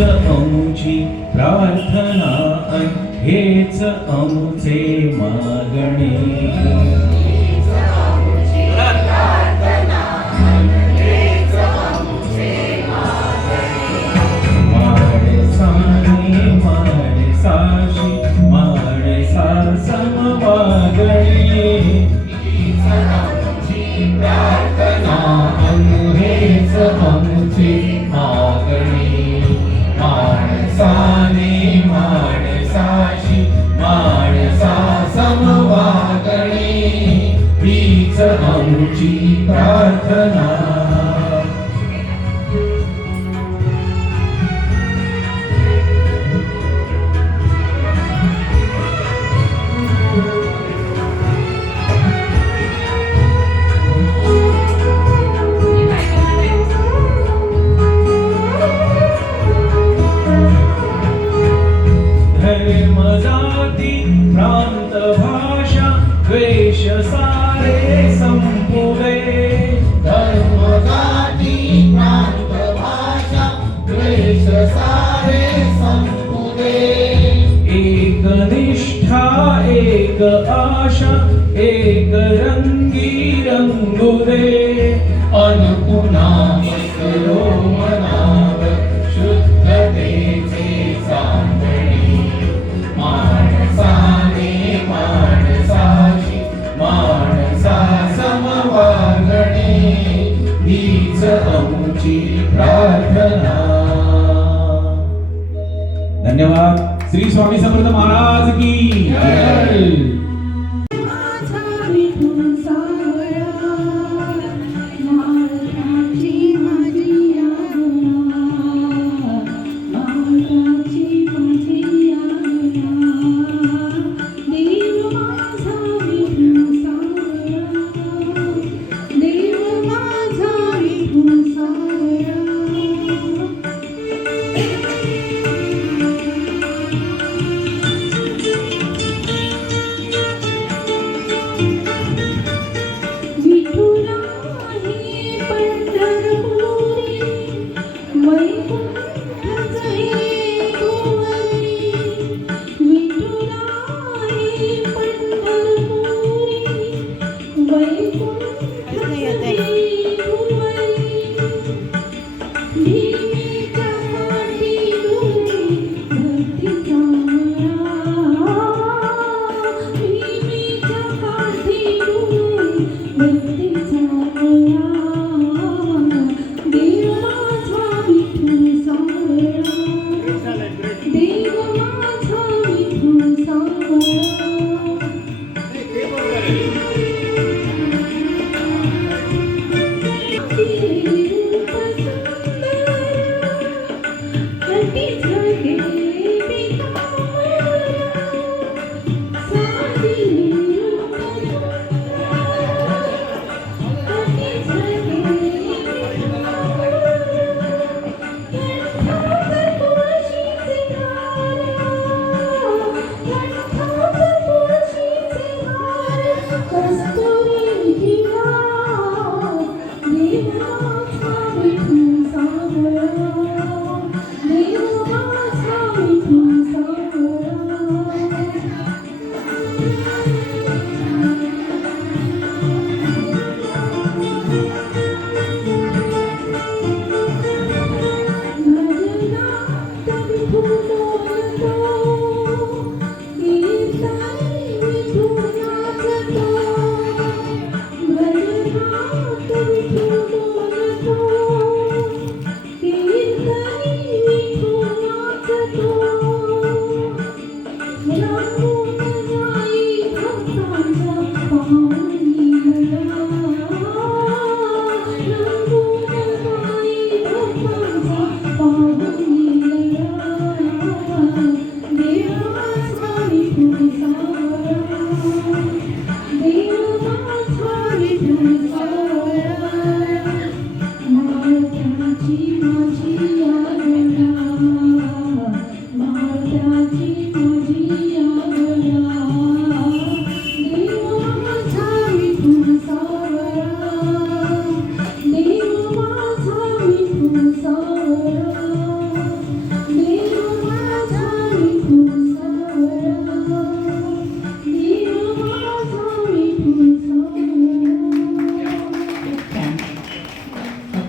अमुची प्रार्थना हेच अमुचे मागणे अमुची प्रार्थना धर्म जाती प्रांत भाषा द्वेष सारे संपुले धर्म जाती प्रांत भाषा द्वेष सारे संपुले एक निष्ठा एक आशा एक रंगी रंगुले अनुपुना बसलो मनावर शुद्धतेचे चांदणी माणसाने माणसाशी माणसा समवागणे हीच अमुची प्रार्थना. धन्यवाद. श्री स्वामी समर्थ महाराज की जय.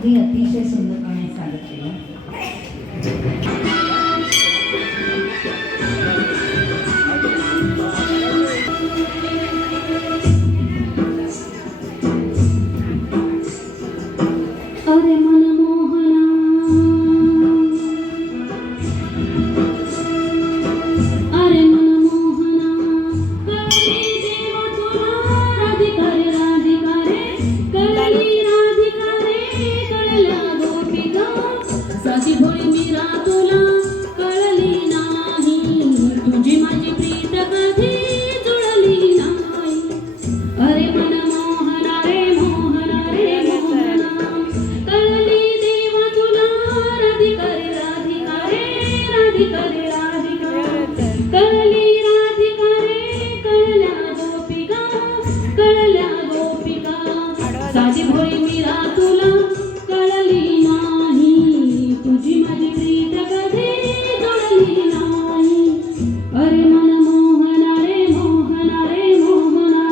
अगदी अतिशय सुंदरपणे सांगितलेलं. अरे मनमोहना अरे मनमोहना कळली देवा तुला राधिका रे राधिका रे कळली राधिका रे कळल्या गोपिका साधी भोळी मीरा तुला कळली नाही तुझी माझी प्रीत कधी जुळली नाही. अरे मनमोहना रे मोहना रे मोहना कळली देवा तुला राधिका रे राधिका रे राधिका रे राधिका कळली राधिका रे कळल्या गोपिका साधी भोळी मीरा तुला कळली नाही तुझी माझी प्रीत कधी जुळली नाही. अरे मनमोहना रे मोहना रे मोहना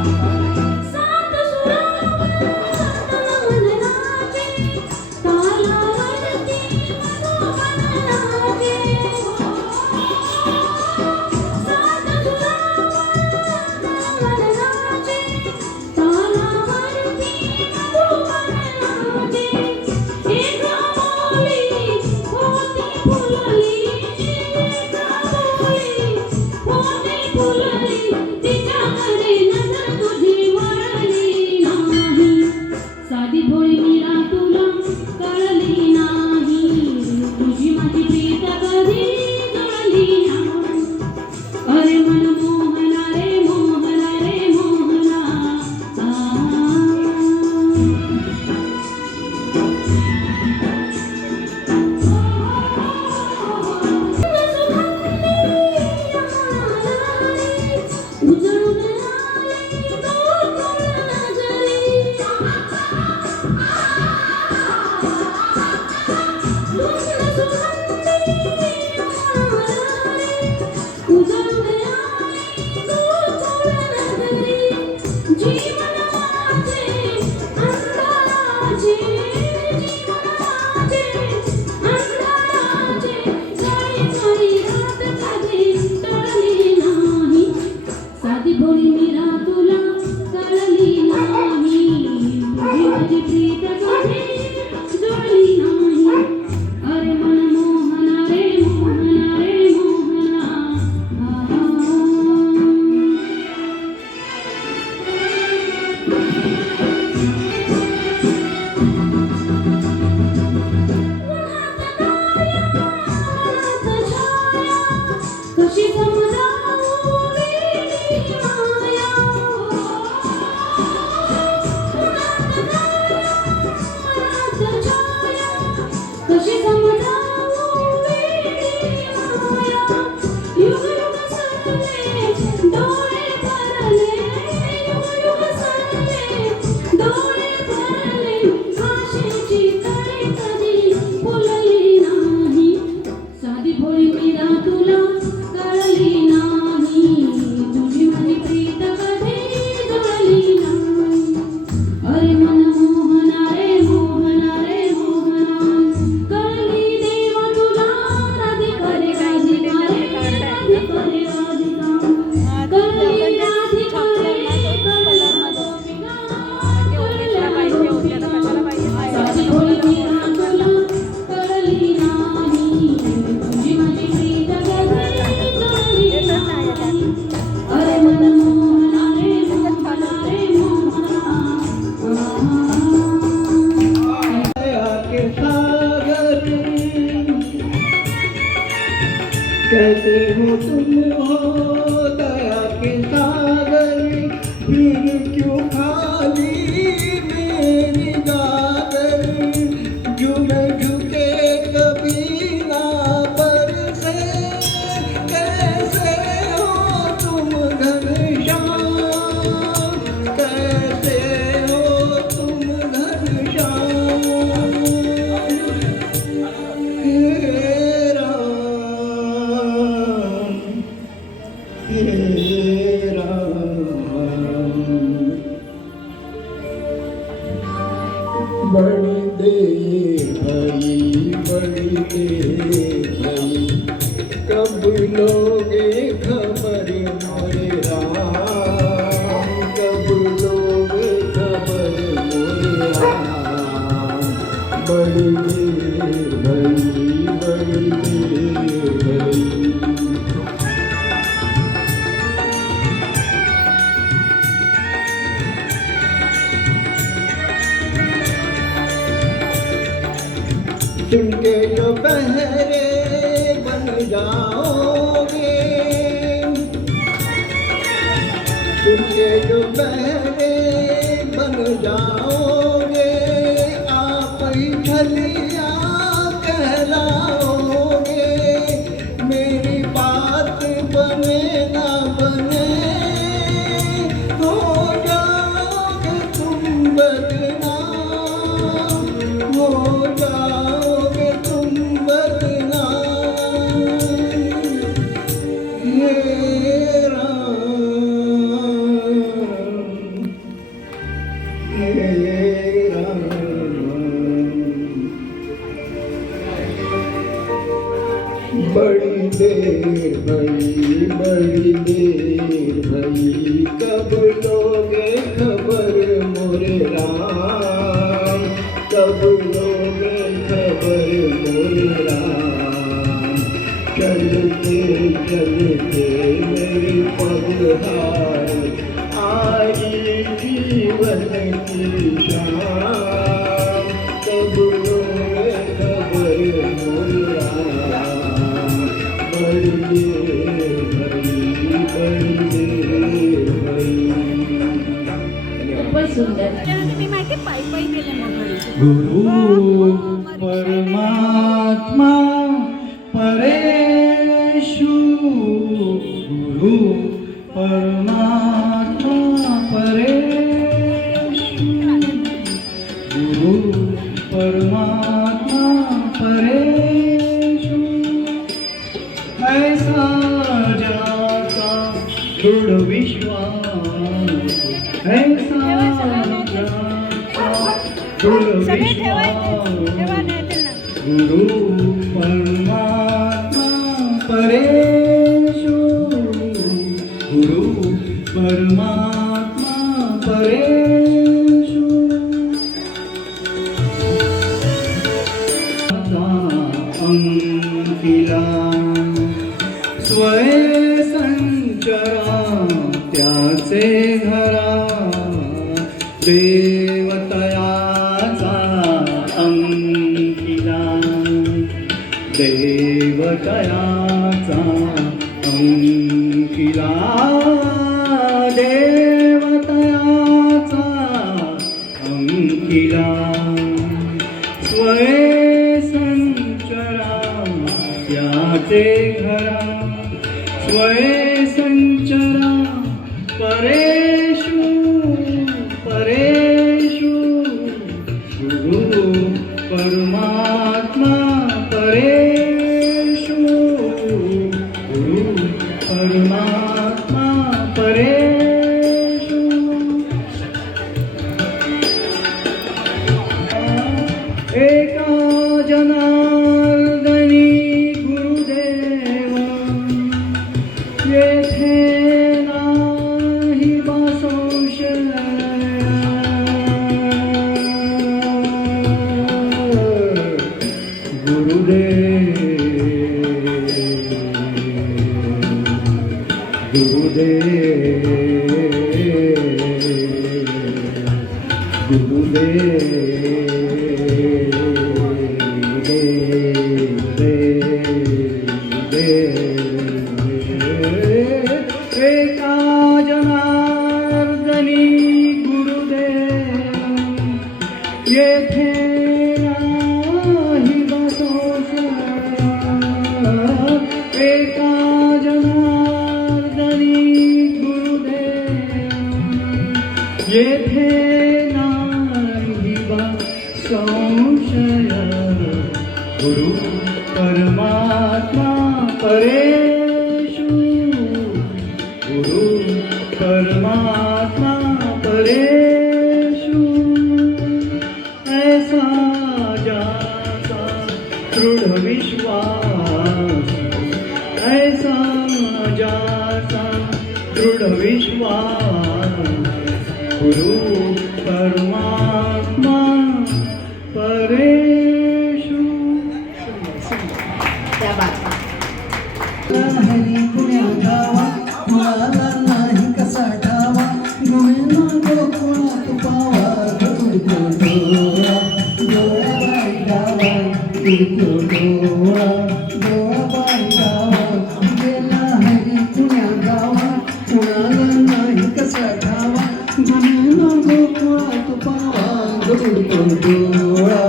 सात सुरावरती तालावरती मनोहनाचे सात सुरावरती तालावरती मनोहनाचे एक बोली होती फुलली एक बोली होती फुलली तिच्याकडे नजर तुझी वळली नाही साधी भोळी मीरा तुला कळली नाही तुझी माझी प्रीत कधी जुळली नाही. अरे मनमोहना रे मोहना रे मोहना उजळून आले गोकुळ नगरी उजळून आले गोकुळ नगरी जीवन माझे अंधाराचे काळी काळी रात कधी टळली नाही साधी भोळी मीरा तुला कळली नाही तुझी माझी प्रीत कधी जुळली नाही. अरे मनमोहना रे मोहना रे मोहना कशी समजावू वेडी माया कशी समजावू वेडी माया युग युग सरले डोळे भरले युग युग सरले डोळे भरले आशेची तळी कधी फुलली नाही साधी भोळी मीरा तुला कळली नाही तुझी माझी प्रीत कधी जुळली नाही. अरे मनमोहना रे मोहना रे मोहना कळली देवा तुला राधिका रे राधिका रे राधिका रे राधिका कळली राधिका रे कळल्या गोपिका साधी भोळी मीरा तुला कळली नाही तुझी माझी प्रीत कधी जुळली नाही. अरे मनमोहना रे मोहना रे मोहना दया के सागर कहते हो तुम हो दया के सागर फिर क्यों खाली मेरी बड़ी देर भई, बड़ी देर भई, कब लोगे खबर मोरे राम, कब लोगे खबर मोरे राम। बड़ी देर भई, बड़ी देर भई। सुन के जो बहरे बन जाओगे, सुन के जो बहरे बन जाओगे, आप ही छलिया कहलाओगे। मेरी बात बने ना बने, हो जाओगे तुम बदनाम, हो जाओगे तुम बदनाम। हे राम, हे राम। बड़ी देर भई, बड़ी देर भई, कब लोगे खबर मोरे राम, कब लोगे खबर मोरे राम। चलते चलते मेरी पगहार आई जीवन की शाम, कब लोगे खबर मोरे राम। बड़ी देर भई, बड़ी देर भई। खूपच सुंदर. तुम्ही माहिती पायी पायी गेले मग घरी. गुरु परमात्मा परेशु, गुरु परमात्मा परेशु, गुरु परमात्मा परेशु। ऐसा जाता दृढ़ विश्वास, ऐसा सगळे ठेवा नाही ते ना. गुरु परमात्मा परेशु, गुरु परमात्मा परेशु। अंकिला स्वय संचरा त्याचे घरा, देवतयाचा अंकिला, देवतयाचा अंकिला, देवतयाचा अंकिला। स्वय संचरा याचे घरा, स्वय संचरा परेशु, परेशु, गुरु परमात्मा परेशु, गुरु परमात्मा परेशु। एका जनार्दनी गुरुदेव, येथे नाही बसवशय, गुरुदेव, गुरुदेव, एका जनार्दनी गुरुदेव, येथे नाही बसवशय, एका जनार्दनी गुरुदेव, येथे नाही संशय, गुरु परमात्मा परेशु, गुरु परमात्मा परेशु। ऐसा परमात्मा परेषु. त्या बात हरी पुण्या गावा मुलाला नाही कसा ठावा गोविंदा गोकुळात पावा उडतो डोळा डोळा बाई गावा उडतो डोळा डोळा बाई गावा गेला हरी पुण्या गावा मुलाला नाही कसा ठावा गोविंदा गोकुळात पावा उडतो डोळा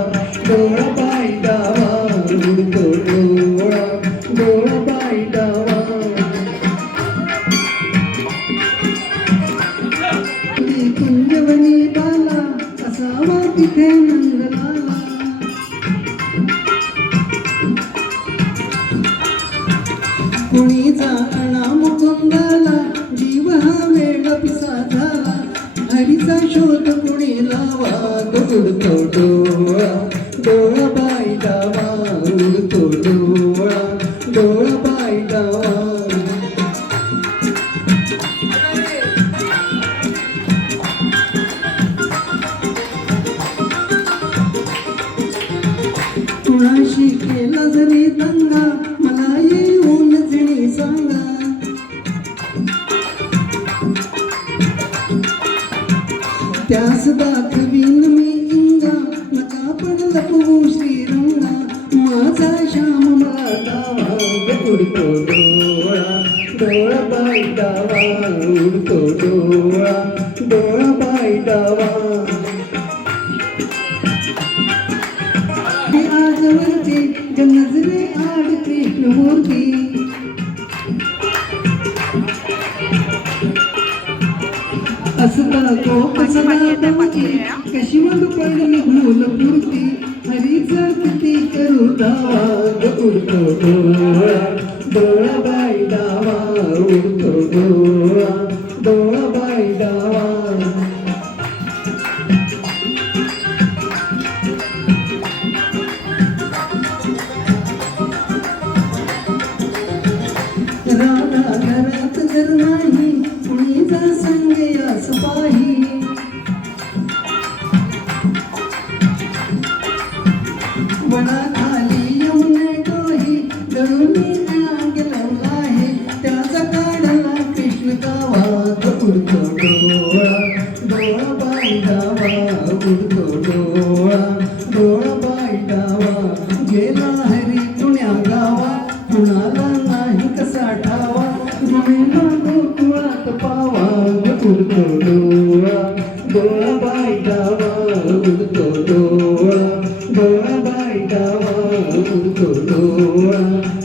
डोळा बाई गावा उडतो डोळा डोळा बाई गावा. कुंजवनी बाला असावा तिथे नंदलाला कुणीचा आणा मुकुंदाला जीव हा वेळ पिसा झाला हरीचा शोध कुणी लावा उडतो डोळा डोळा बाई गावा उडतो डोळा डोळा बाई गावा. कुणाशी केला जरी दंगा मला येऊन जणी सांगा त्यास दाखवीन मी इंगा नका पण लपवू श्रीरंगा माझा श्याम मला गावा उडतो डोळा डोळा बाई गावा उडतो डोळा डोळा बाई गावा. आजवरती नजरे आड कृष्णमूर्ती असता तो कसला दमती कशी मग पडली भूलपूर्ती हरीचा किती करू दावा उडतो डोळा डोळा बाई दावा उडतो डोळा डोळा बाई दावा. राधा घरात जर नाही कुणीचा संग यास पाही वडा खाली येऊन डोही दळून गेला आहे त्याचा काढला कृष्ण गावा उडतो डोळा डोळा बाई गावा उडतो डोळा डोळा बाई गावा गेला हरी पुण्या गावा कुणाला नाही कसा ठावा गोविंदा गोकुळात पावा उडतो डोळा डोळा बाई गावा उडतो डोळा डोळा बाई गावा उडतो डोळा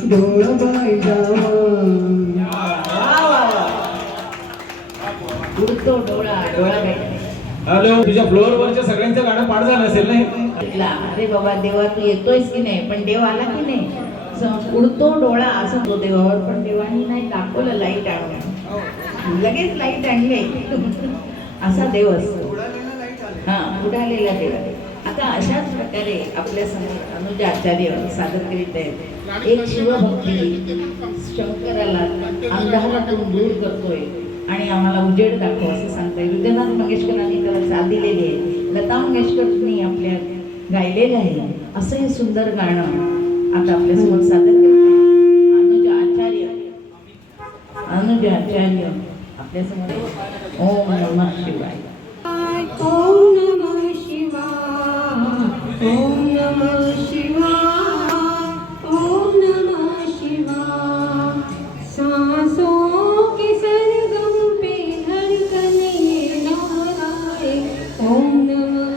डोळा बाई गावा. उडतो डोळा डोळा भेट हॅलो तुझ्या फ्लोअर वरच्या सगळ्यांचं गाणं पाठ झालं असेल ना हे? अरे बाबा देवा तू येतोयस की नाही पण देव आला की नाही उडतो डोळा असं तो देवावर पण देवानी नाही दाखवलं लाईट आणून लगेच लाईट आणले असा देव असतो हा उडालेला देव. आता अशाच प्रकारे आपल्या समोर अनुज आचार्य सादर करीत आहेत एक शिवभक्ती शंकराला अंधारातून दूर करतोय आणि आम्हाला उजेड दाखव असं सांगताय. विद्यानाथ मंगेशकरांनी त्याला साथ दिलेली आहे. लता मंगेशकरांनी आपल्या गायलेलं आहे असं हे सुंदर गाणं आता आपल्यासमोर सादर करते अनुज आचार्य आपल्यासमोर. ओम नमः शिवाय. ओम नमः शिवाय ओम नमः शिवाय ओम नमः शिवाय सांसों के सरगम पे धड़कने लहराए ओम नमः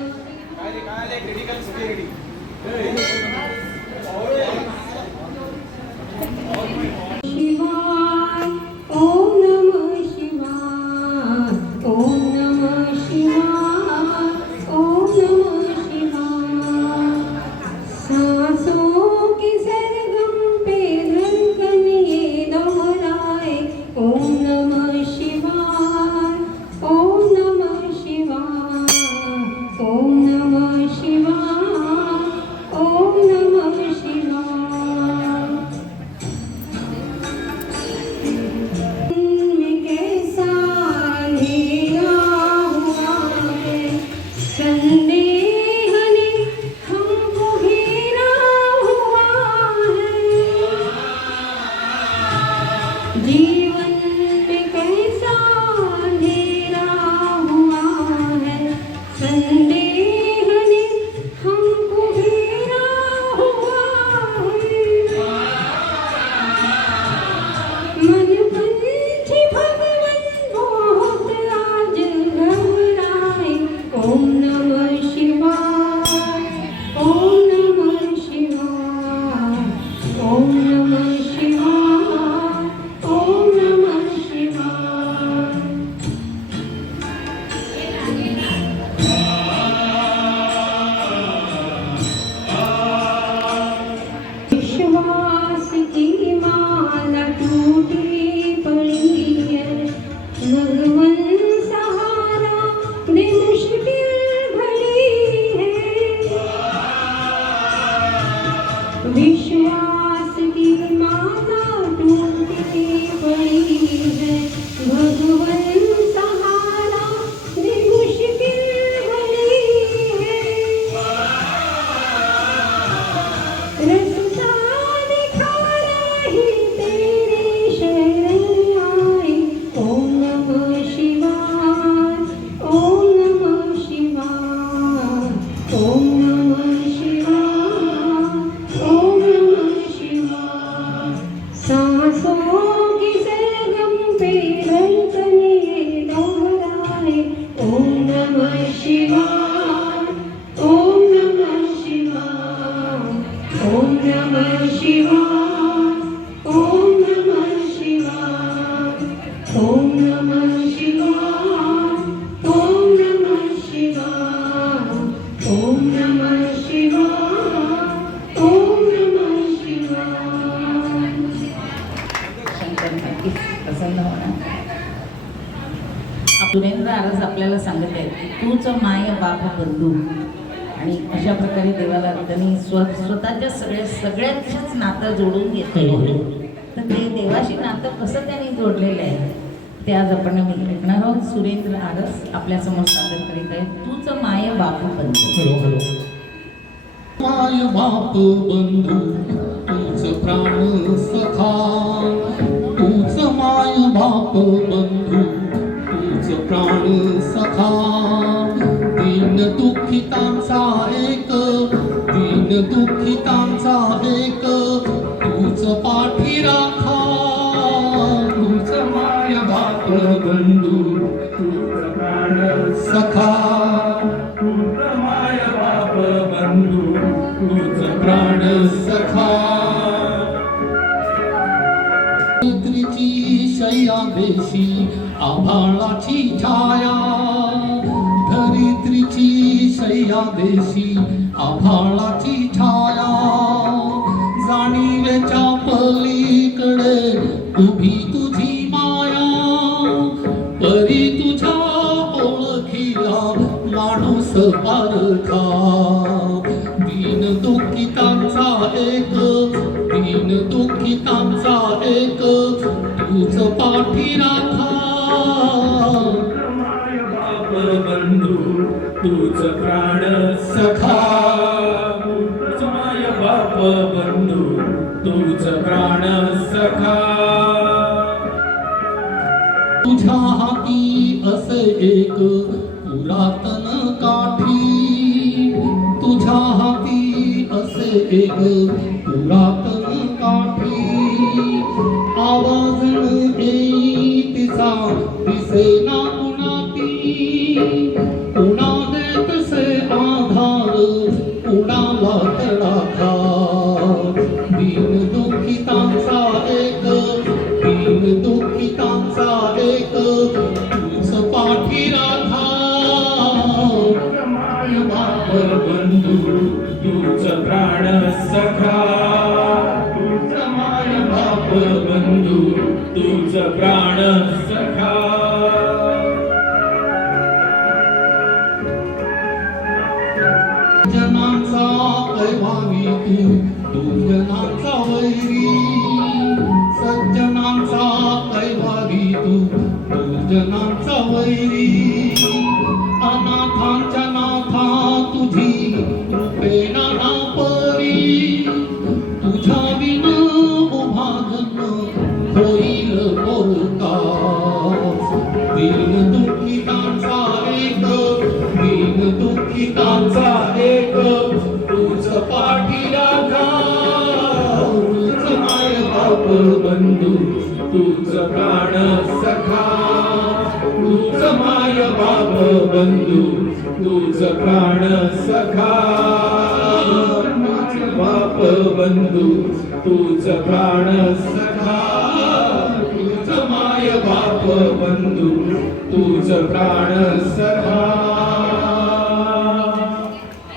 शिवाय ओम नमः शिवाय ओम नमः शिवाय ओम नमः शिवाय सांसों के सरगम पे धड़कन ये दोहराए ओम नमः शिवाय ओम नमः शिवाय ओम नमः शिवाय ओम ॐ नमः शिवाय ॐ नमः शिवाय सांसों की सरगम पे धड़कने दोहराए ॐ नमः शिवाय ॐ नमः शिवाय ॐ नमः शिवाय ॐ नमः शिवाय ॐ नमः शिवाय ॐ नमः शिवाय ॐ नमः शिवाय ॐ नमः शिवाय शंकर नक्कीच प्रसन्न होणार. सुरेंद्र आरस आपल्याला सांगत आहेत की तूच माय बाप बंधू, आणि अशा प्रकारे देवाला त्यांनी स्वतःच्या सगळ्यांचंच नातं जोडून घेतलेलं. तर ते देवाशी नातं कसं त्यांनी जोडलेलं आहे ते आज आपण ऐकणार आहोत. सुरेंद्र आरस आपल्यासमोर सादर करीत आहेत तूच माय बाप बंधू. माय बाप बंधू तूच प्राण सखा, तूच माय बाप बंधू तूच प्राण सखा. दीन दुःखितांचा एक, दीन दुःखितांचा एक तूच पाठी राखा. तूच माय बाप बंधू तूच प्राण सखा, तूच माय बाप बंधू तूच प्राण सखा. धरित्रीची शय्या देशी आभाळाची छाया, धरित्रीची शय्या देशी आभाळाची छाया. जाणीवेच्या पलीकडे उभी तुझी माया, परी तुझ्या ओळखीला माणूस पारखा. दीन दुःखितांचा एक, दीन दुःखितांचा एक तूच पाठी राखा. माय बाप बंधू तूच प्राण सखा, तूच माय बाप बंधू तूच प्राण सखा. तुझ्या हाती असे एक पुरातन काठी, तुझ्या हाती असे एक पुरातन काठी. आवाजन येई तिचा दिसेना कुणाती, कुणा देत से आधार कुणाला तडाखा. दीन दुःखितांचा एक, दीन दुःखितांचा एक तूच पाठी राखा. माय बाप बंधू तूच प्राण सखा, तूच माय बाप बंधू तूच प्राण सखा. जनाचा कैवारी तू जनाचा वैरी, सज्जनांचा कैवारी तू जनांचा वैरी. अनाथांच्या नाथा तुझी कृपेना ना परी, तुझ्या विन उभा धन होईल बोलता. दीन दुःखितांचा एक, दीन दुःखितांचा एक तूच पाठी राखा. तूच माय बाप बंधू तूच प्राण सखा, तूच माय बाप बंधू तूच प्राण सखा. माय बाप बंधू तूच प्राण सखा, तूच माय बाप बंधू तूच प्राण सखा.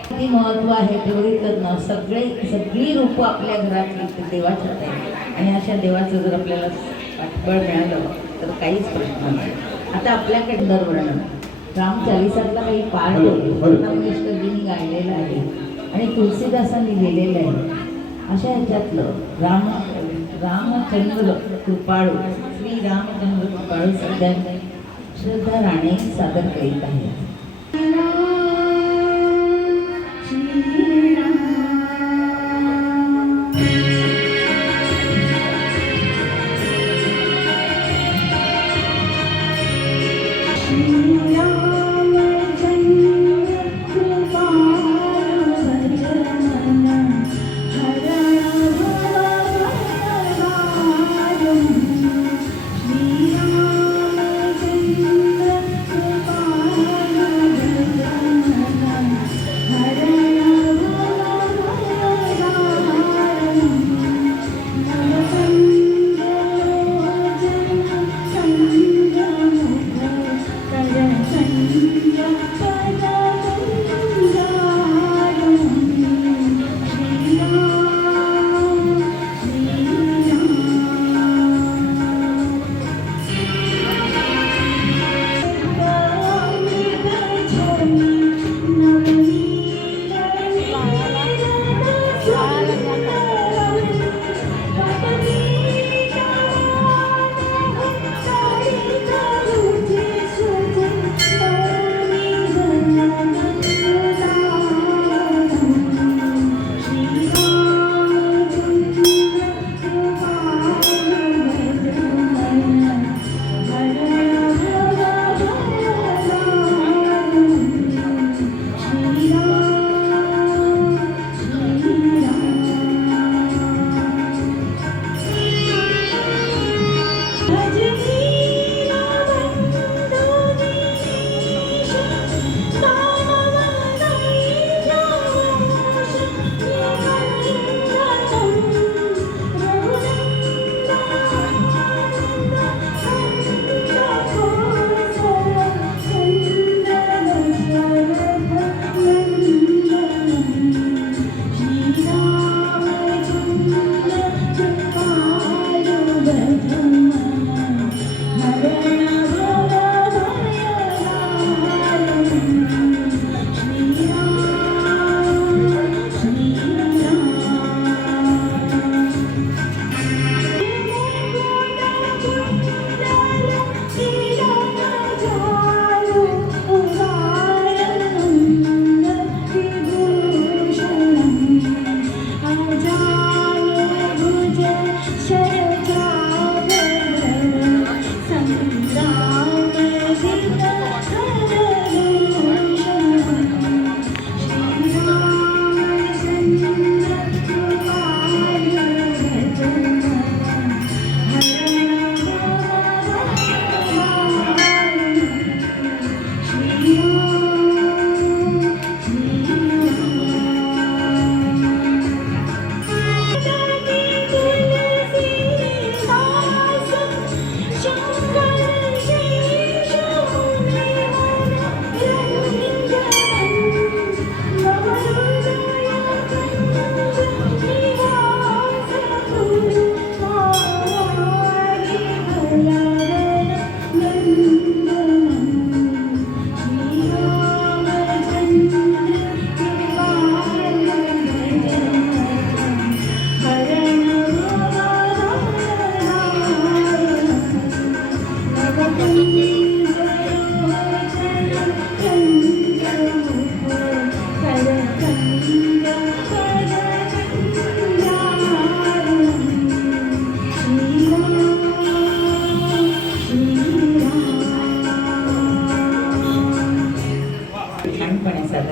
किती महत्व आहे तेवढी तर सगळी रूपं आपल्या घरातली ते देवाच्यात आहे. आणि अशा देवाचं जर आपल्याला पाठबळ मिळालं तर काहीच प्रश्न नाही. आता आपल्याकडे दरवर्णन रामचालिसातला काही पाठ लता मंगेशकरजींनी गायलेला आहे आणि तुलसीदासांनी लिहिलेलं आहे. अशा ह्याच्यातलं रामचंद्र कृपाळू, श्री रामचंद्र कृपाळू सध्या श्रद्धा राणे सादर करीत आहे. श्री रामचंद्र कृपाळू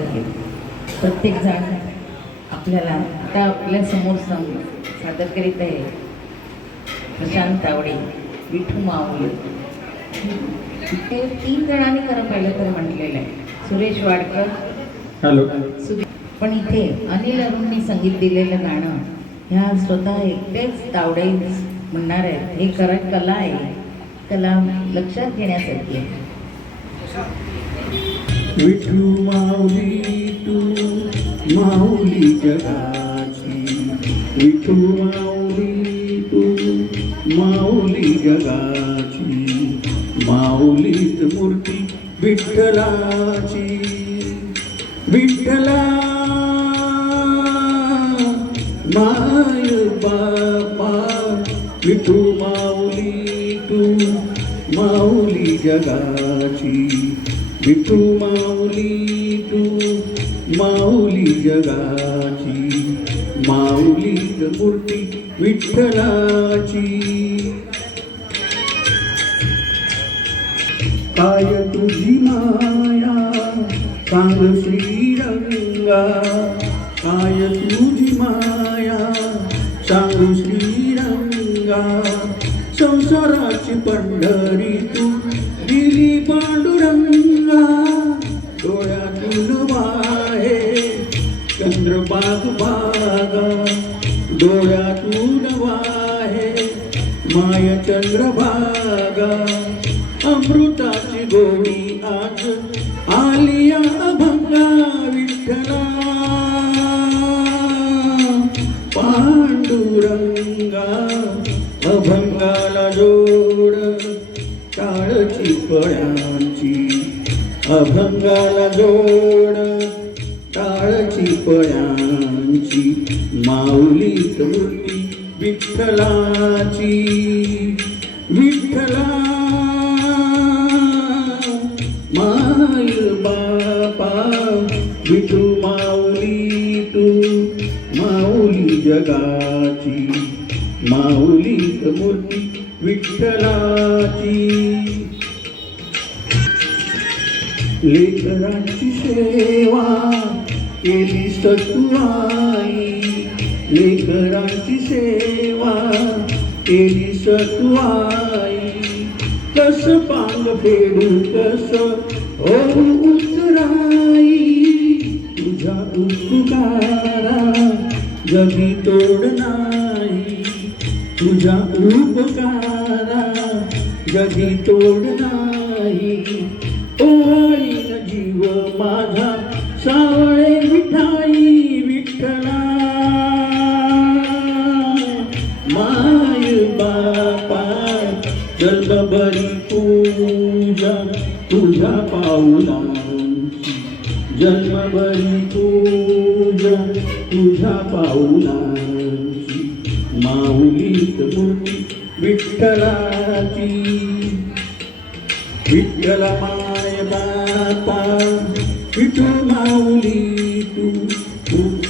आहे. प्रत्येक जण आपल्याला आता आपल्या समोर सादर करीत आहे प्रशांत तावडे, विठू माऊली. ते 3 जणांनी खरं पाहिलं तर म्हटलेलं आहे. सुरेश वाडकर, हॅलो. पण इथे अनिल अरुणनी संगीत दिलेलं गाणं ह्या स्वतः एकटेच तावडे म्हणणार आहेत. हे खरं कला आहे, कला लक्षात घेण्यासाठी आहे. विठू माऊली तू माऊली जगाची, विठू माऊली तू माऊली जगाची, माऊलीत मूर्ती विठ्ठलाची. विठ्ठला माय बापा, विठू माऊली तू माऊली जगाची, विठू माऊली तू माऊली जगाची, माऊलीत मूर्ती विठ्ठलाची. काय तुझी माया सांग श्रीरंगा, काय तुझी माया सांग श्रीरंगा, संसाराची पंढरी तू दिली पांडुरंगा. डोळ्यातून वाहे चंद्रबाग बागा, डोळ्यातून वाहे माय चंद्रभागा. अमृताची गोडी आज आलिया अभंगा, विठ्ठला पांडुरंगा. अभंगाला जोड टाळची पळ्यांची, अभंगाला जोड टाळची पळ्यांची, माऊलीत मूर्ती विठ्ठलाची. विठ्ठला माय बापा, विठू माऊली तू माऊली जगाची, माऊलीत मूर्ती विठ्ठलाची. लेकरांची सेवा केली सतुआई, लेकरांची सेवा केली सतुआई. कस पांग फेडू कस होऊ उतराई, तुझ्या उपकारा जगी तोड नाही, तुझ्या उपकारा जगी तोड नाही. ओवाळीन जीव माझा सावळे विठाई, विठ्ठला माय बापा. जन्मभरी पूजा तुझ्या पाऊलांची, जन्मभरी पूजा तुझ्या पाऊलांची, माऊलीत मूर्ती विठ्ठलाची. विठ्ठल माय बापा, विठू माऊली तू,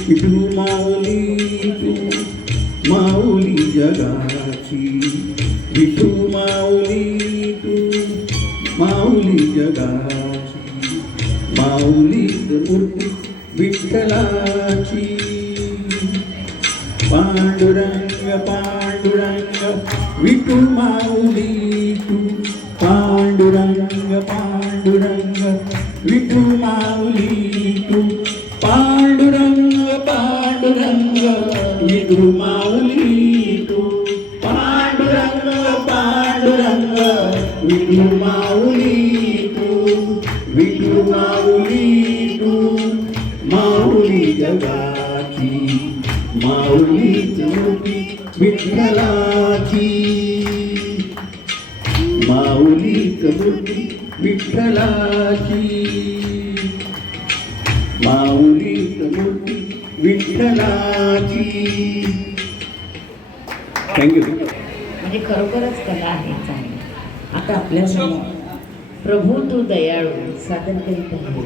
विठू माऊली तू माऊली जगाची, विठू माऊली तू माऊली जगाची, माऊलीत मूर्ती विठ्ठलाची. पांडुरंग पांडुरंग विठू माऊली तू, पांडुरंग पांडुरंग विठू माऊली तू, पांडुरंग पांडुरंग विठू माऊली तू, पांडुरंग पांडुरंग विठू माऊली तू, विठू माऊली तू माऊली जगाची, माऊलीच मूर्ती विठ्ठलाची, माऊलीच मूर्ती विठ्ठलाची, माऊलीच मूर्ती विठ्ठलाची. थँक्यू. म्हणजे खरोखरच कला आहे चांगली. आता आपल्या समोर प्रभू तू दयाळू सादर करीत आहे.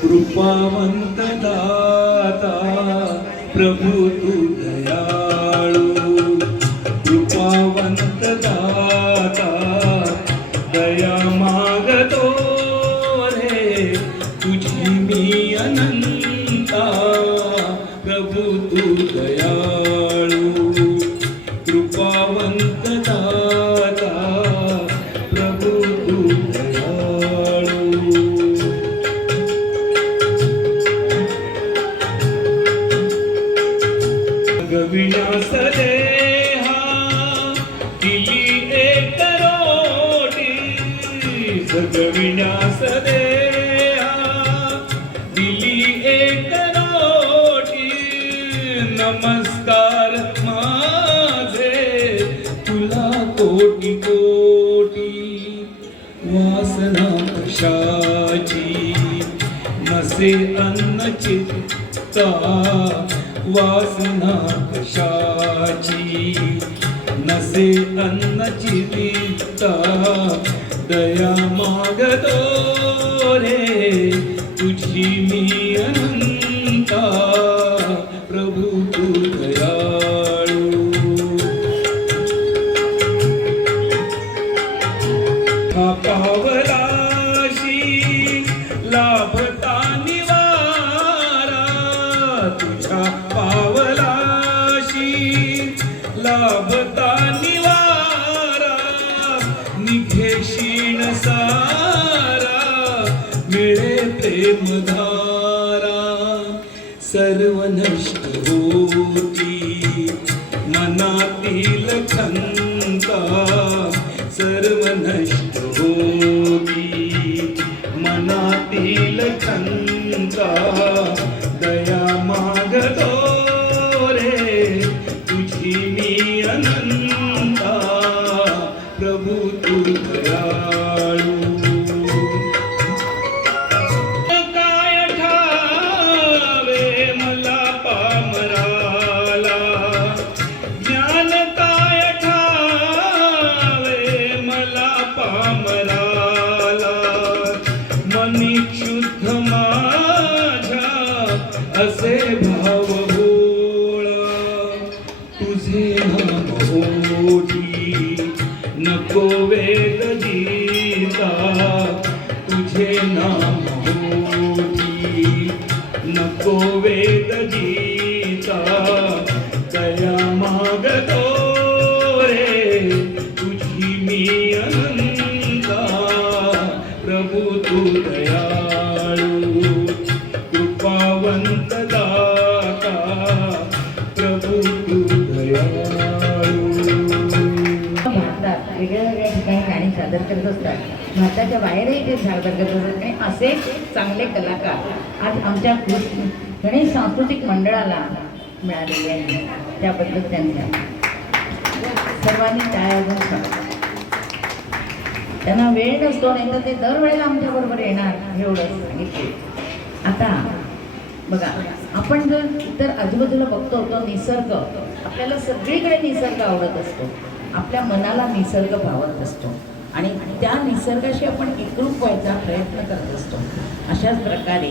कृपावंत दाता प्रभू तू दयाळू, कृपावंत दाता जगविण्यास देहा दिली एक रोटी नमस्कार माझे तुला कोटी कोटी वासना कशाची नसे अन्न चित्ता वासना कशाची नसे अन्न चित्ता दया मागतो रे तुझी मी अनंता प्रभू तू दयाळू हा पावलाशी लाभता निवारा तुझ्या पावलाशी लाभता निवारा निघेशीण सारा मिळे प्रेमधारा सर्व नष्ट होती मनातील खंता सर्व नष्ट होती मनातील खंता दया मागतो रे तुझी मी अनंता प्रभू तू दयाळू काय ठावे मला पामराला ज्ञान काय ठावे मला पामराला मनी शुद्ध माझ्या असे भाव भोळा तुझे नाम ओढी नको वेद गीता तुझे नाम ओढी नको वेद गीता दया मागतो रे तुझी मी अनंता प्रभू तू दयाळू कृपावंत दाता प्रभू तू दयाळू भारतात वेगळ्या वेगळ्या ठिकाणी गाणी सादर करत असतात भारताच्या बाहेरही ते सादर करत असतात आणि असे चांगले कलाकार आज आमच्या गणेश सांस्कृतिक मंडळाला मिळालेले आहेत त्याबद्दल त्यांच्या सर्वांनी टाळ्या वाजवून स्वागत. त्यांना वेळ नसतो नाही तर ते दरवेळेला आमच्याबरोबर येणार एवढं सांगितले. आता बघा आपण जर इतर आजूबाजूला बघतो तो निसर्ग आपल्याला सगळीकडे निसर्ग आवडत असतो आपल्या मनाला निसर्ग भावत असतो आणि त्या निसर्गाशी आपण एकरूप व्हायचा प्रयत्न करत असतो. अशाच प्रकारे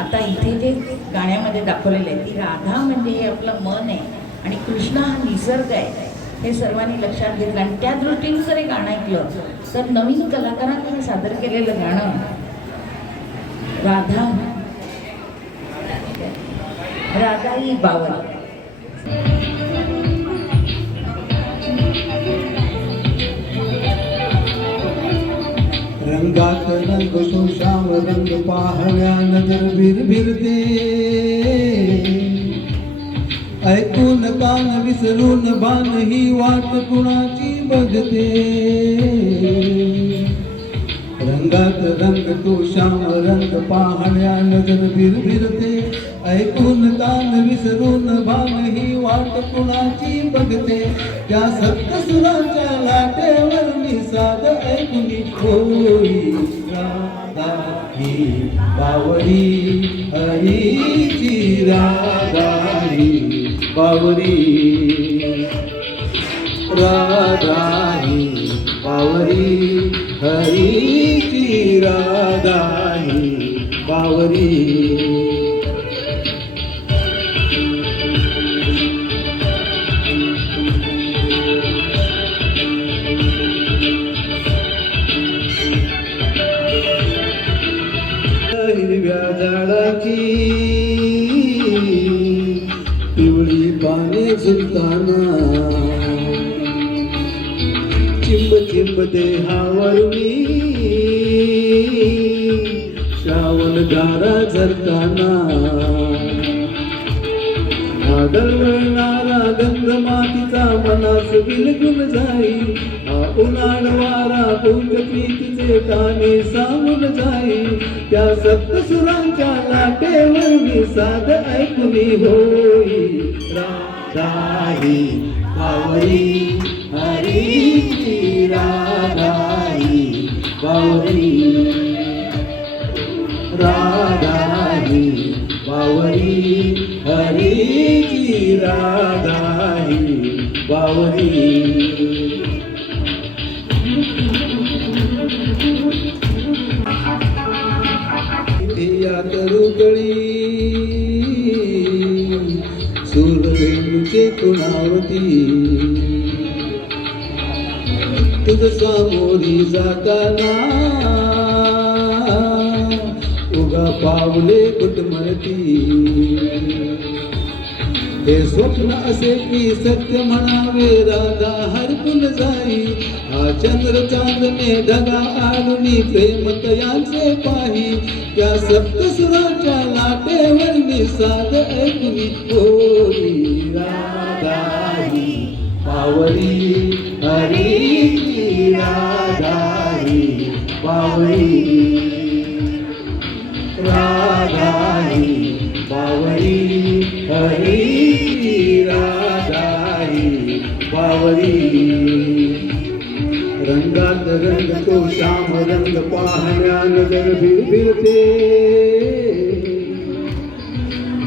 आता इथे जे गाण्यामध्ये दाखवलेलं आहे ती राधा म्हणजे हे आपलं मन आहे आणि कृष्ण हा निसर्ग आहे हे सर्वांनी लक्षात घेतलं आणि त्या दृष्टीने जर हे गाणं ऐकलं तर नवीन कलाकारांनी सादर केलेलं गाणं राधा राधाई बावरी रंगात रंग तो श्याम रंग पाहव्या नजर भिरभिरते ऐकून कान विसरून बाण ही वाट कुणाची बघते रंगात रंग तो श्याम रंग पाहण्या नजर भिरभिरते ऐकून कान विसरून बाण ही वाट कुणाची बघते त्या सप्तसुरांच्या लाटेवर मी साध ऐकून होई राधा ही बावरी हरीची राधा ही बावरी राधा ही बावरी हरीची राधा ही बावरी हिरव्या झाडाची पिवळी पाने झुलताना चिंब चिंब देहावरवी श्रावण धारा झरताना दळवणारा गंध मातीचा मनास बिलगुल जाई हा उन्हाळ वारा पुंजपीतीचे काने सांगून जाई त्या सप्तसुरांच्या लाटेवर साध ऐकुनी होई राधाई बावरी हरी राधाई बावरी राधाई बावरी हरी राधाई बावरी या तरुकळी सूरवेणूचे कुणावती तुझ सामोरी जाताना उगा पावले कुटमरती हे स्वप्न असे की सत्य म्हणावे राधा हरपून जाई हा चंद्र चांदणे ढगा आलुनी प्रेम तयांचे पाही त्या सप्तसुराच्या लाटेवर मी साध ऐकुनी होई राधाई बावरी हरी राधाई बावरी राधाई बावरी हरी राधाई बावरी रंगात रंग तो श्याम रंग पाहण्या नजर भिरभिरते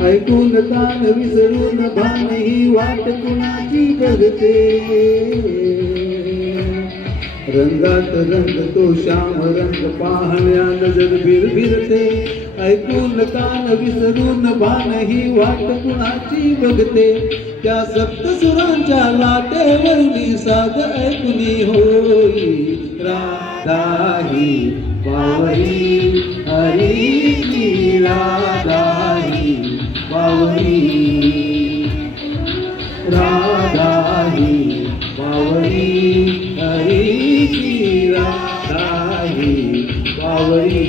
ऐकून तान विसरून भान ही वाट कुणाची बघते रंगात रंग तो श्याम रंग पाहण्या नजर भिरभिरते ऐकून कान विसरून भान ही वाट कुणाची बघते त्या सप्तसुरांच्या लाटेवरली साध ऐकुनी होई राधाई बावरी हरी राधाई बावरी राधाई बावरी हरी राधाई बावरी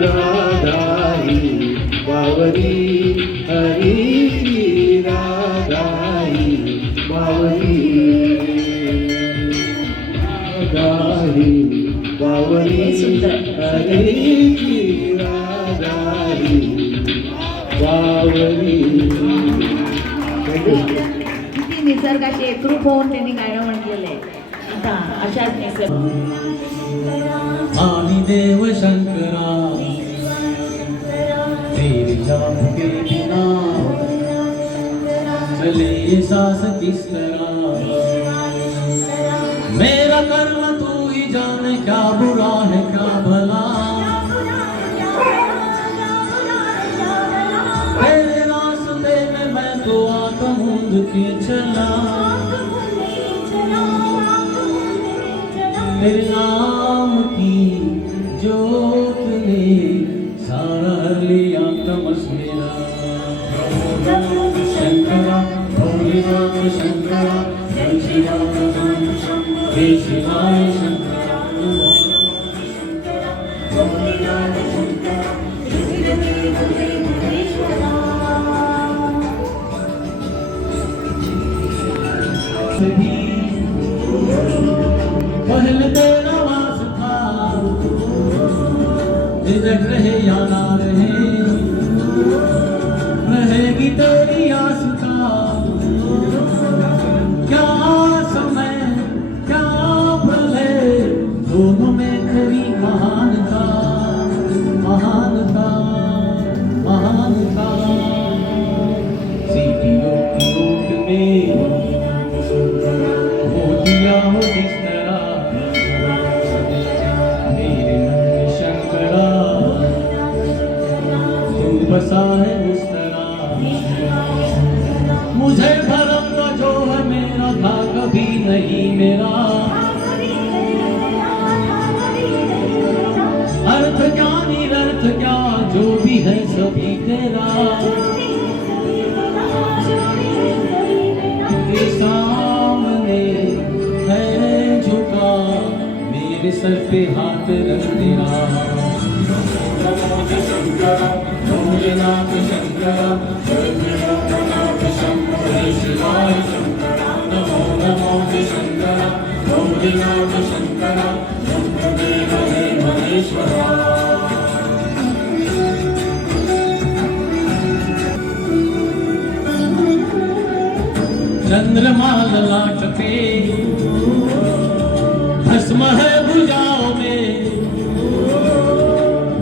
राधाई बावरी हरी राधाई बावरी राधाई बावरी हरी राधाई बावरी किती निसर्गाशी एकरूप होऊन त्यांनी गाणं म्हटलेलं आहे आता अशाच निसर्ग आणि देव शंकरा तेरे जाप के बिना चले ये सांस किस तरह मेरा कर्म तू ही जाने क्या बुरा है क्या भला तेरे रास्ते में मैं तो आंख मूंद के चला तेरे नाम की जोत ने सारा हर लिया तमस मेरा शंकरा भोलेनाथ शंकरा जय शिवाय शंकरा पहले तेरा वास था झिझक रहे या ना रहे रहेगी तेरी आस का क्या समय क्या प्रलय दोनों में खरी महानता महानता महानता सीढ़ियों की ओट में हो दिया हो जिस तरह मेरे नंद शंकरा तू बसा है उस तरह मुझे भरम का जो है मेरा था कभी नहीं मेरा अर्थ क्या निरर्थ क्या जो भी है सभी तेरा तेरे सामने है झुका मेरे सर पे हाथ रख तेरा भोलेनाथ शंकरा मौली शंकरा गौरीनाथ शंकरा रुद्रदेव हे महेश्वरा चंद्रमा ललाट पे भस्म है भुजाओं में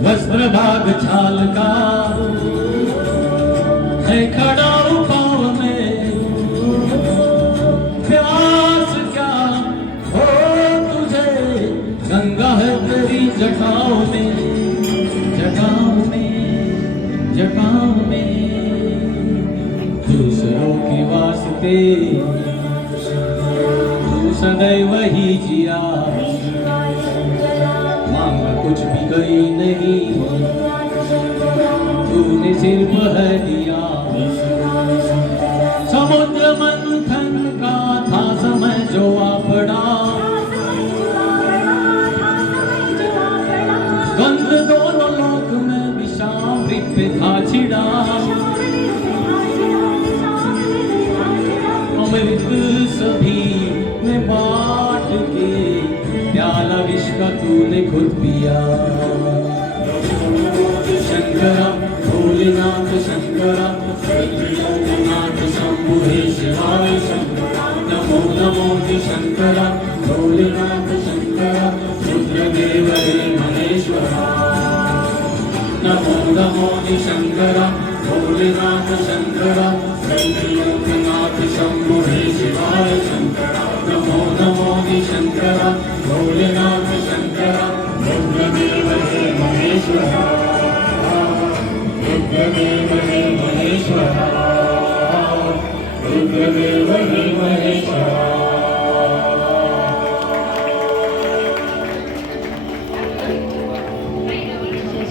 वस्त्र भाग छाल का है खड़ा पाँव में प्यास क्या हो तुझे गंगा है तेरी जटाओं में जटाओं में जटाओं में दूसरों के वास्ते तू सदैव ही जिया मांग कुछ भी गई नहीं तूने सिर्फ है दिया समुद्र मंथन का था समय जो आ पड़ा गंध दोनों लोक में विषाम पे था छिड़ा अमृत सभी ने बांट के प्याला विष का तूने खुद पिया शंकरा भोलेनाथ शंकरा नाथ शंभु हे शिवाय शंकरा नमो नमो जी शंकरा भोलेनाथ शंकरा रुद्रदेव हे महेश्वरा नमो नमो जी शंकरा भोलेनाथ शंकरा नाथ शंभु हे शिवाय शंकरा नमो नमो जी शंकरा भोलेनाथ शंकरा रुद्रदेव हे महेश्वरा रुद्रदेव हे महेश्वरा रुद्रदेव हे महेश्वरा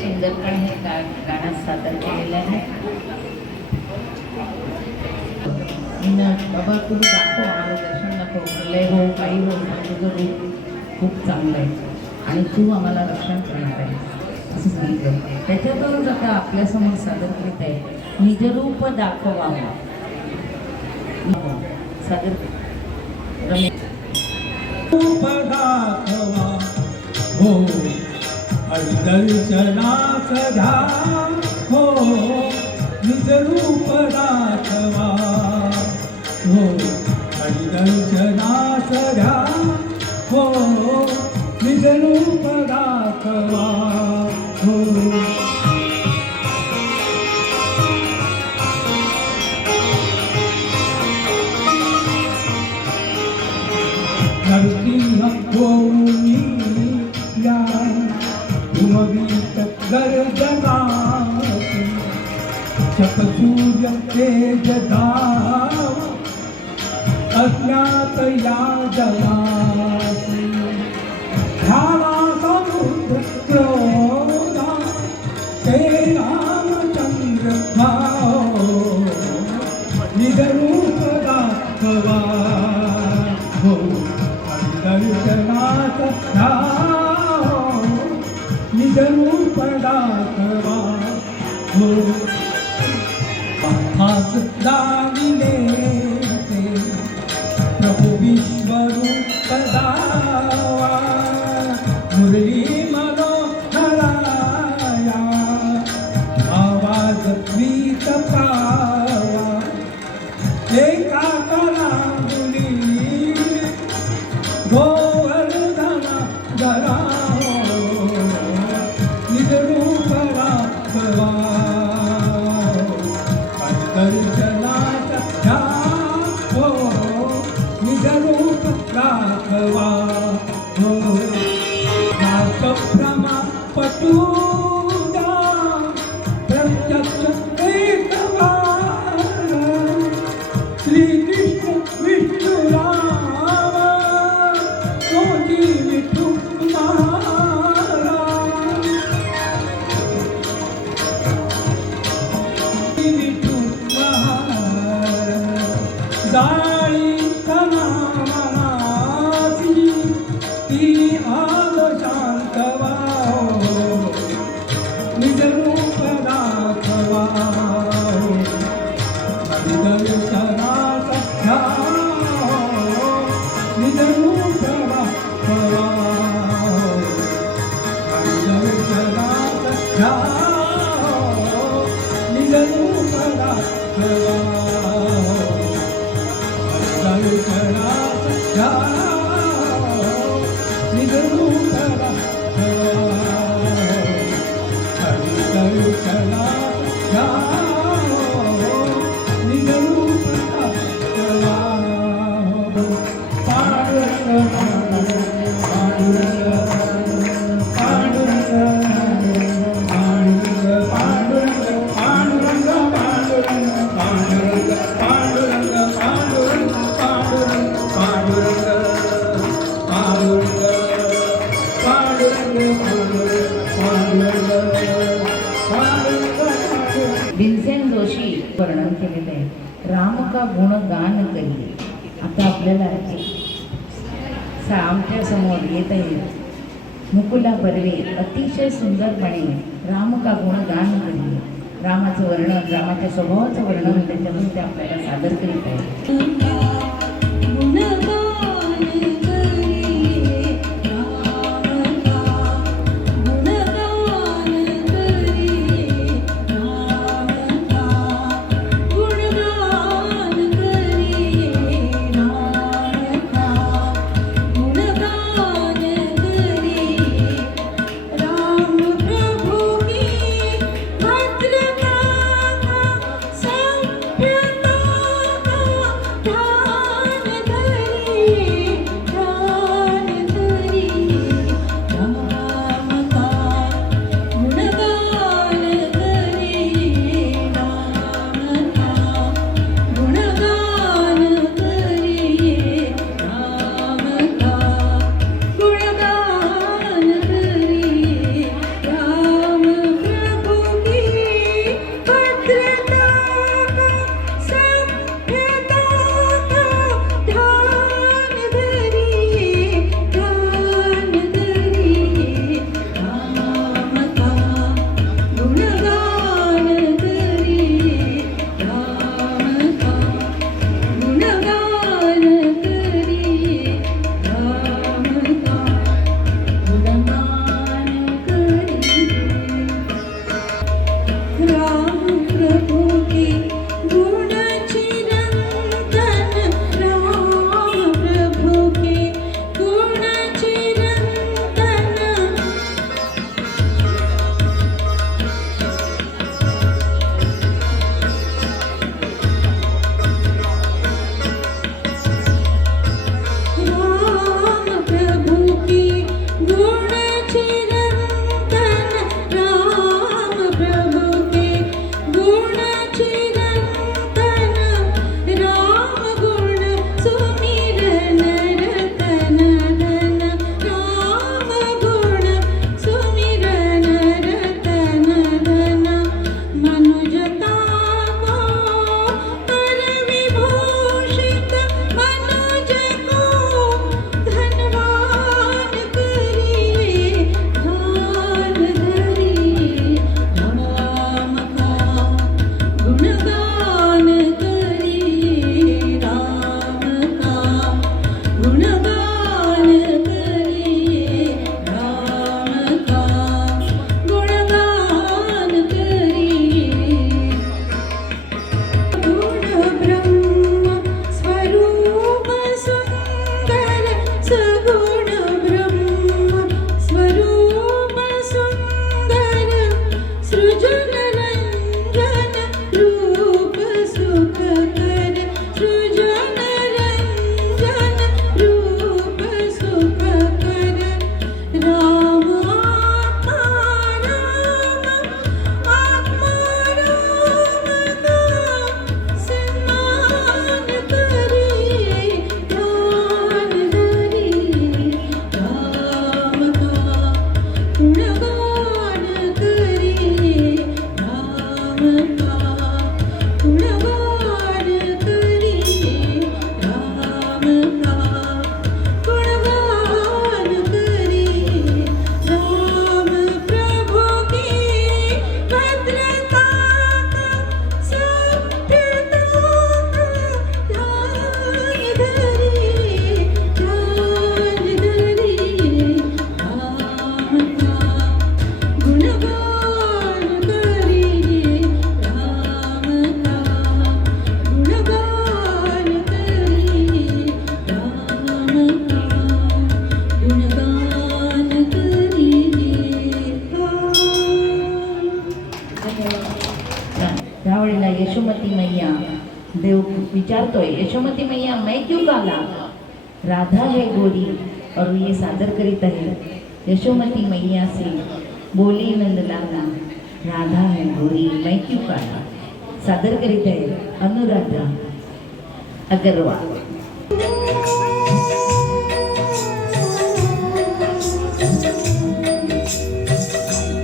सुंदरपणे हे गाणं सादर केलेलं आहे बाबा तुम्ही दाखव आम्हाला दर्शन दाखव लय हो काही हो तुझं रूप खूप चांगलं आहे आणि तू आम्हाला रक्षण करणार आहे असं सांगितलं त्याच्यातूनच आता आपल्यासमोर सादर करीत आहे निजरूप दाखवा सादर रमेश रूप दाखवा हो दर्शनाच घ्या हो निज रूप दाखवा हो दर्शनाच घ्या हो निज रूप दाखवा हो नरसिंह गोमुनी या धुमवीत गर्जना शतसूर्य तेज धाव अज्ञात या जलासी धावा समुद्र क्रोधा ते रामचंद्र भाव निज रूप दाखवा हो दर्शनाथ धाव निज रूप दाखवा हो पास दाविले प्रभु विश्वरूप दावा मुरली मनोहराया आवाज प्रीत पावा एका कला मुली गोवर्धना धराओ निज रूप दाखवा दर्शनाथ घ्या हो निज रूप दाखवा हो नाथप्रमा पटूजा प्रत्यक्ष एकवार श्रीकृष्ण विष्णु राम सोजी विठू महाराज विठू महाराज जाळी तना मनासी ती आग शांत वाहो निज रूप दाखवा दर्शनाथ घ्या निज रूपला हरित विठ्ठला निज रूपला पांडुरंग भीमसेन जोशी वर्णन केलेलं आहे. राम का गुण गान करी. आता आपल्याला आमच्या समोर येत आहे मुकुला बर्वे अतिशय सुंदरपणे राम का गुण गान करी. रामाचं वर्णन, रामाच्या स्वभावाचं वर्णन त्याच्यातून ते आपल्याला सादर करीत आहे. था यशोमती मैया देव विचारतोय, यशोमती मैया मैं क्यों काला, राधा है गोरी. और ये सादर करीत आहे यशोमती मैया से बोली नंदलाला, राधा है गोरी मैं क्यों काला. सादर करीत आहे अनुराधा अगरवाल.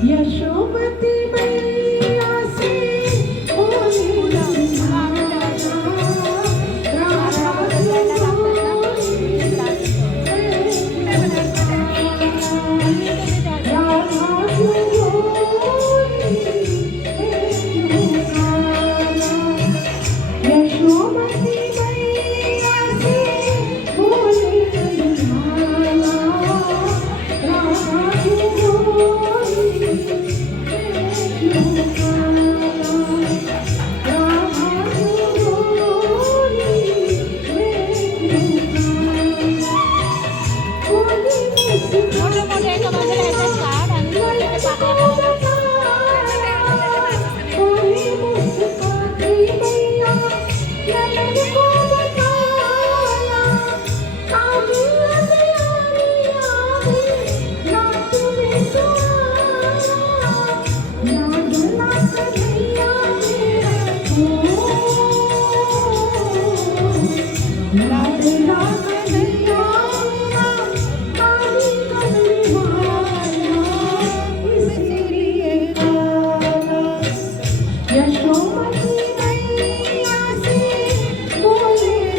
यशोमती मैया से बोली नंदलाला, राधा यशोमती मैया से बोली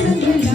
नंदलाला,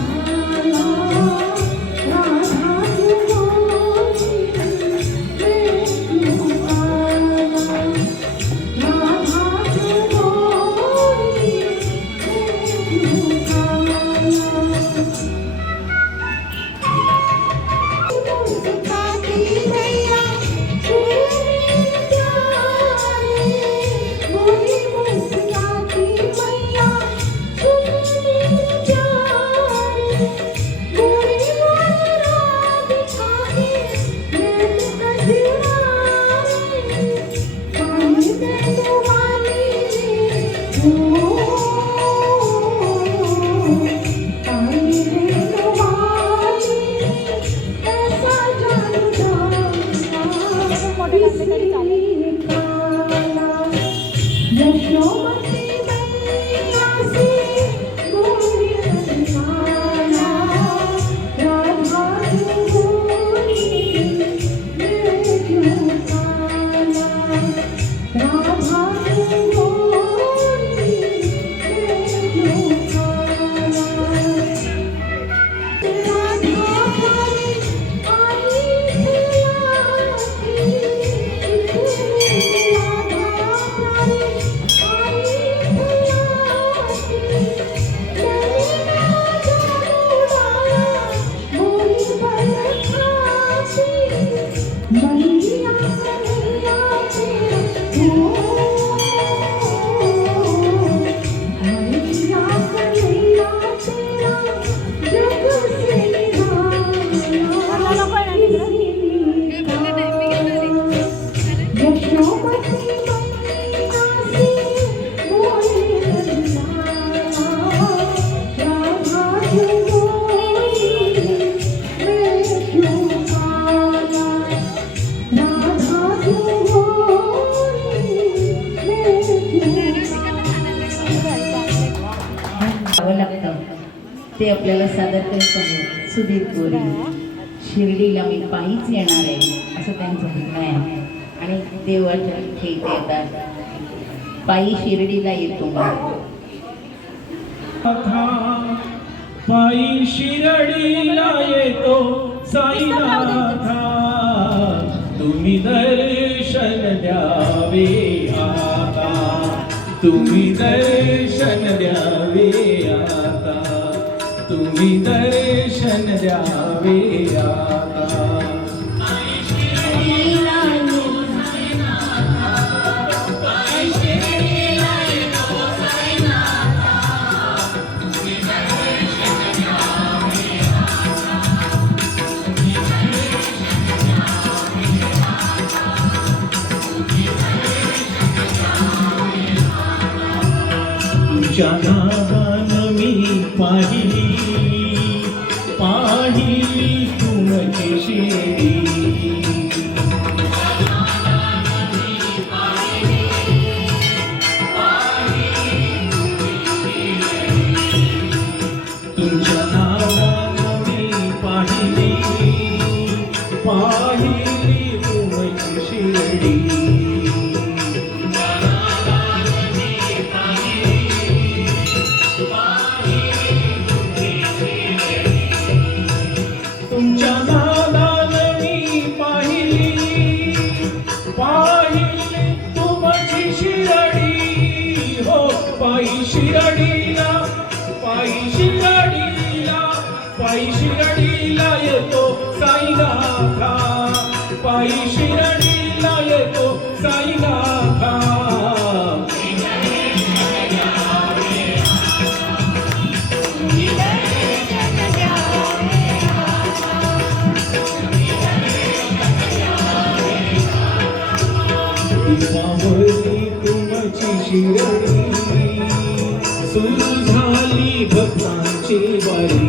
ते आपल्याला सादर करत आहेत सुधीर कोरे. शिर्डीला मी पायीच येणार आहे असं त्यांचं म्हणणं आहे आणि देवाच्या इथे ते येतात. पायी शिर्डीला येतो पायी शिर्डीला येतो साईनाथा, तुम्ही दर्शन द्यावे आता, तुम्ही दर्शन द्यावे आता, तुम्ही दर्शन द्यावे आता. तुमच्या नावानं मी पाहिली पाहिली तुमची शिर्डी तुमच्या नावानं मी पाहिली पाहिली तुमची शिर्डी तुमच्या नावानं मी पाहिली पाहिली तुमची शिर्डी हो पायी शिर्डीला पायी शिर्डीला पायी शिर्डीला येतो साईनाथा पायी शिर्डीला येतो साईनाथा दीपावली तुमची शिर्डी सुरू झाली भक्तांची वारी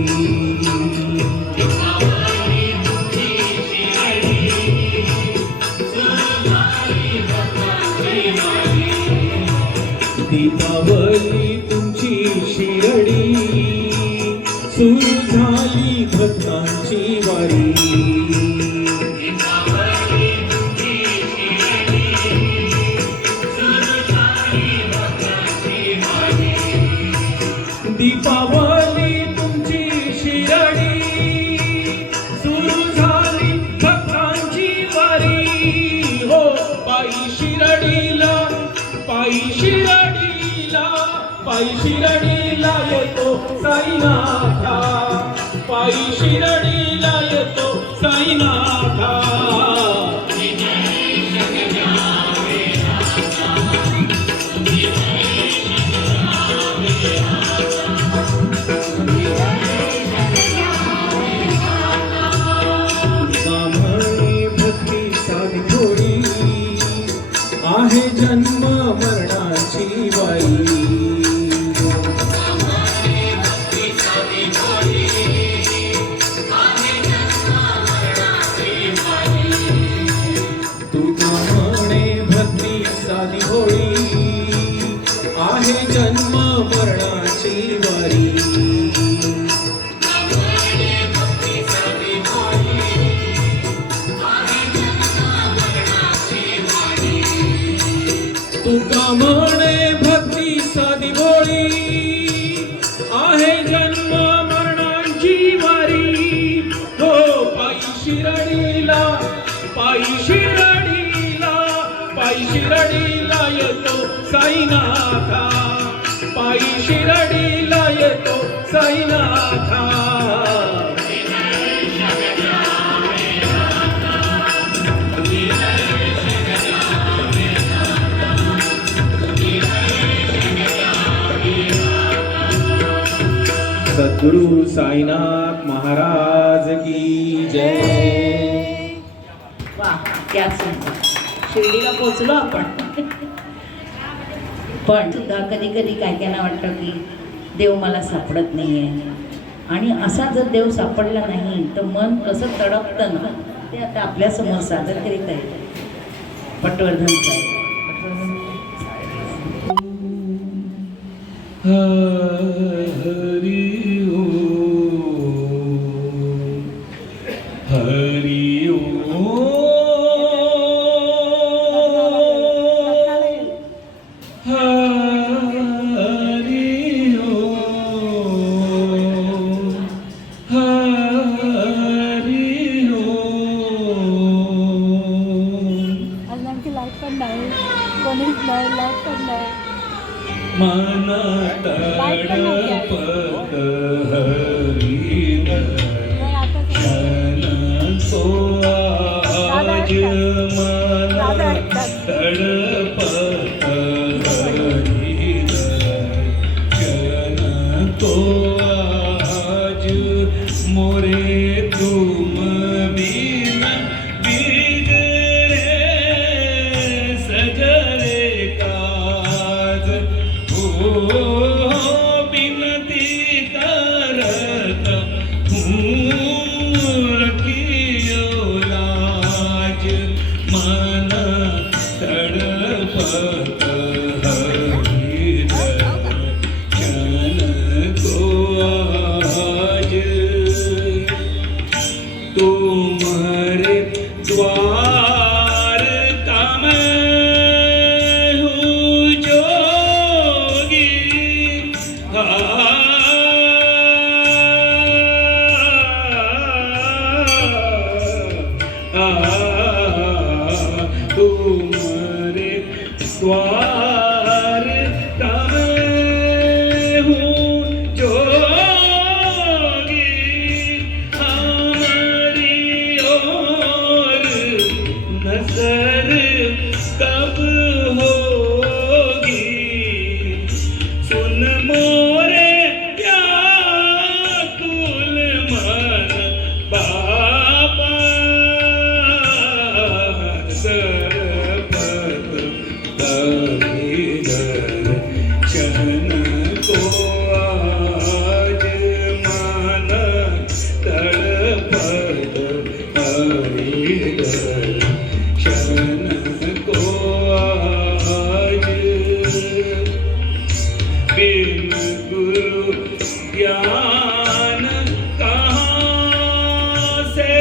दीपावली तुमची शिर्डी सुरू झाली भक्तांची वारी दीपावली तुमची शिर्डी सुरू झाली भक्तांची वारी हो पायी शिर्डीला पायी शिर्डीला पायी शिर्डीला येतो साईनाथा पायी शिर्डीला येतो साईनाथा आहे जन्म मरणाची बाई तुझा म्हणे भक्ती साधी होळी आहे जन्म मरणाची बाई तुका म्हणे भक्ती साधी भोळी आहे जन्म मरणांची वारी हो पायी शिर्डीला पायी शिर्डीला पायी शिर्डीला येतो साईनाथा पायी शिर्डीला येतो साईनाथा सद्गुरु साईनाथ महाराज की जय वा क्या सुंदर शिर्डीला पोचलो आपण पण सुद्धा कधी कधी काय त्यांना वाटतं की देव मला सापडत नाही आहे आणि असा जर देव सापडला नाही तर मन कसं तडपतं ना ते आता आपल्यासमोर सादर करीत आहे पटवर्धन साहेब हरि हरि मन तड़पत हरि तो आज मन तड़पत हरि तो आज मोरे तुम बिन बिगड़े सजरे काज हो मन तड़पत हरि दर्शन को आज तुम्हारे द्वार का मैं हूँ जोगी तुम्हारे द्वार का मैं हूँ जोगी हमारी ओर नजर कब होगी सुन मोरे व्याकुल मन बाबा सरपत हरिदर शरण को आज मन तड़पत हरिदर शरण को आज बिन गुरु ज्ञान कहाँ से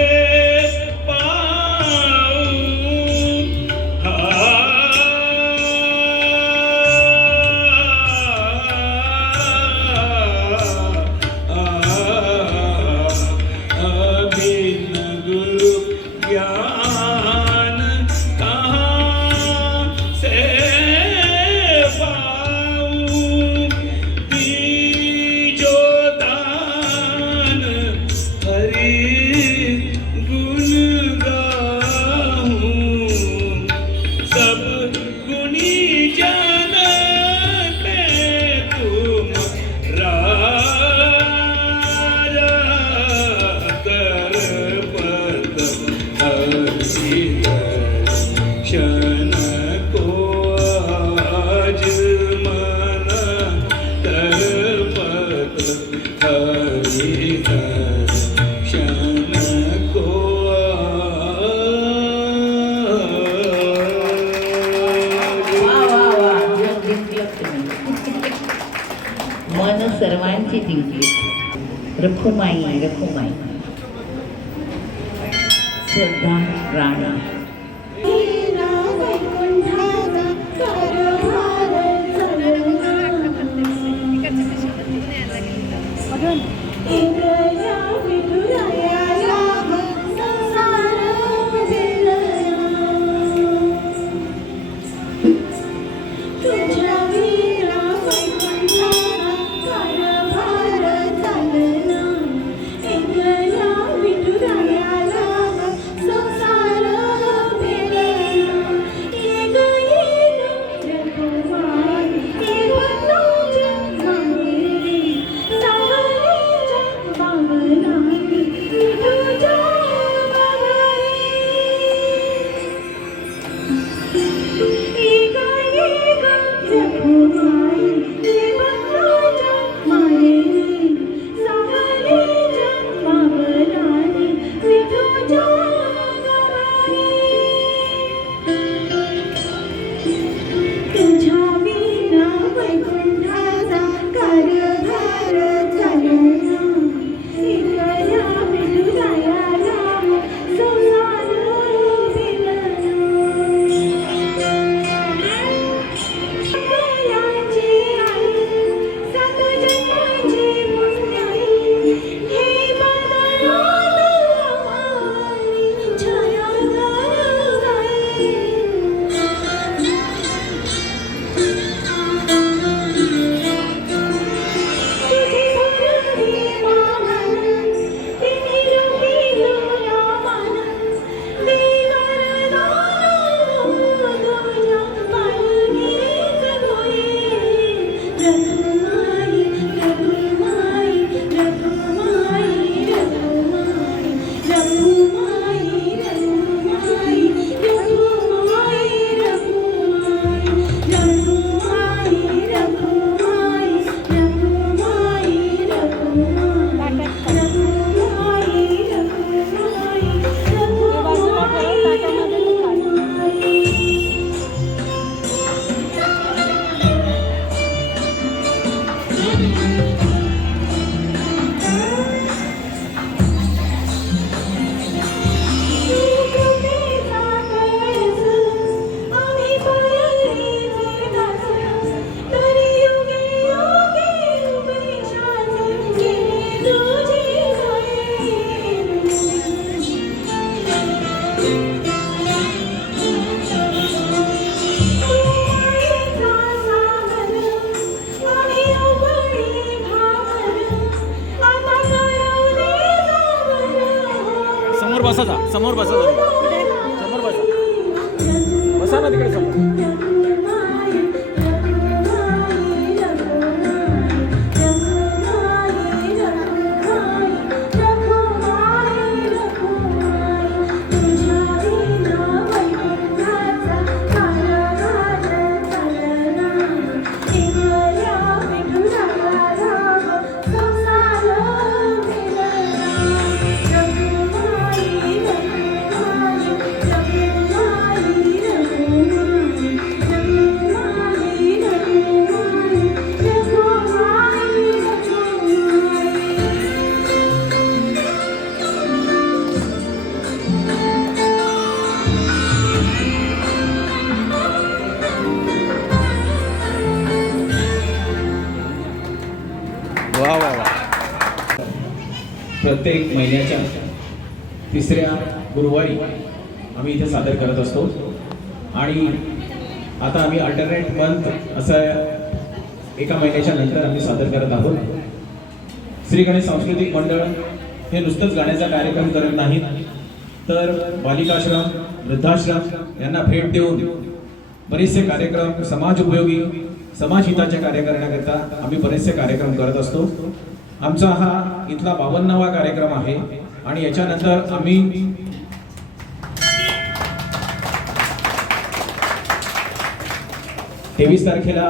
बिन गुरु ज्ञान कहाँ से पाऊं दीजो दान हरि गुण गाऊं सब गुणी जानते तुम राजा तरपत हरिदर्शन को आज मन तरपत हरिदर्शन को वा वा वा जग जिंकलं तुम्ही. मन सर्वांची जिंकली. रखुमाई रखुमाई श्रद्धा राणा वीरा वैकुंठाचा कारभार चालना. इंद्रया विठुरायाला संसार दिलया. तुझ्या वीरा वैकुंठाचा कारभार चालना. इंद्रया विठुरायाला संसार समोर बसा समोर बसा ना तिकडे समोर. वा वा वा. प्रत्येक महिन्याच्या तिसऱ्या गुरुवारी आम्ही इथे सादर करत असतो आणि आता आम्ही अल्टरनेट मंथ असं एका महिन्याच्या नंतर आम्ही सादर करत आहोत. श्री गणेश सांस्कृतिक मंडळ हे नुसतंच गाण्याचा कार्यक्रम करत नाहीत तर बालिकाश्रम, वृद्धाश्रम यांना भेट देऊन बरेचसे कार्यक्रम समाज उपयोगी, समाज हिताचे कार्य करण्याकरिता आम्ही बरेचसे कार्यक्रम करत असतो. आमचा हा इथला 52वा कार्यक्रम आहे आणि याच्यानंतर आम्ही तेवीस तारखेला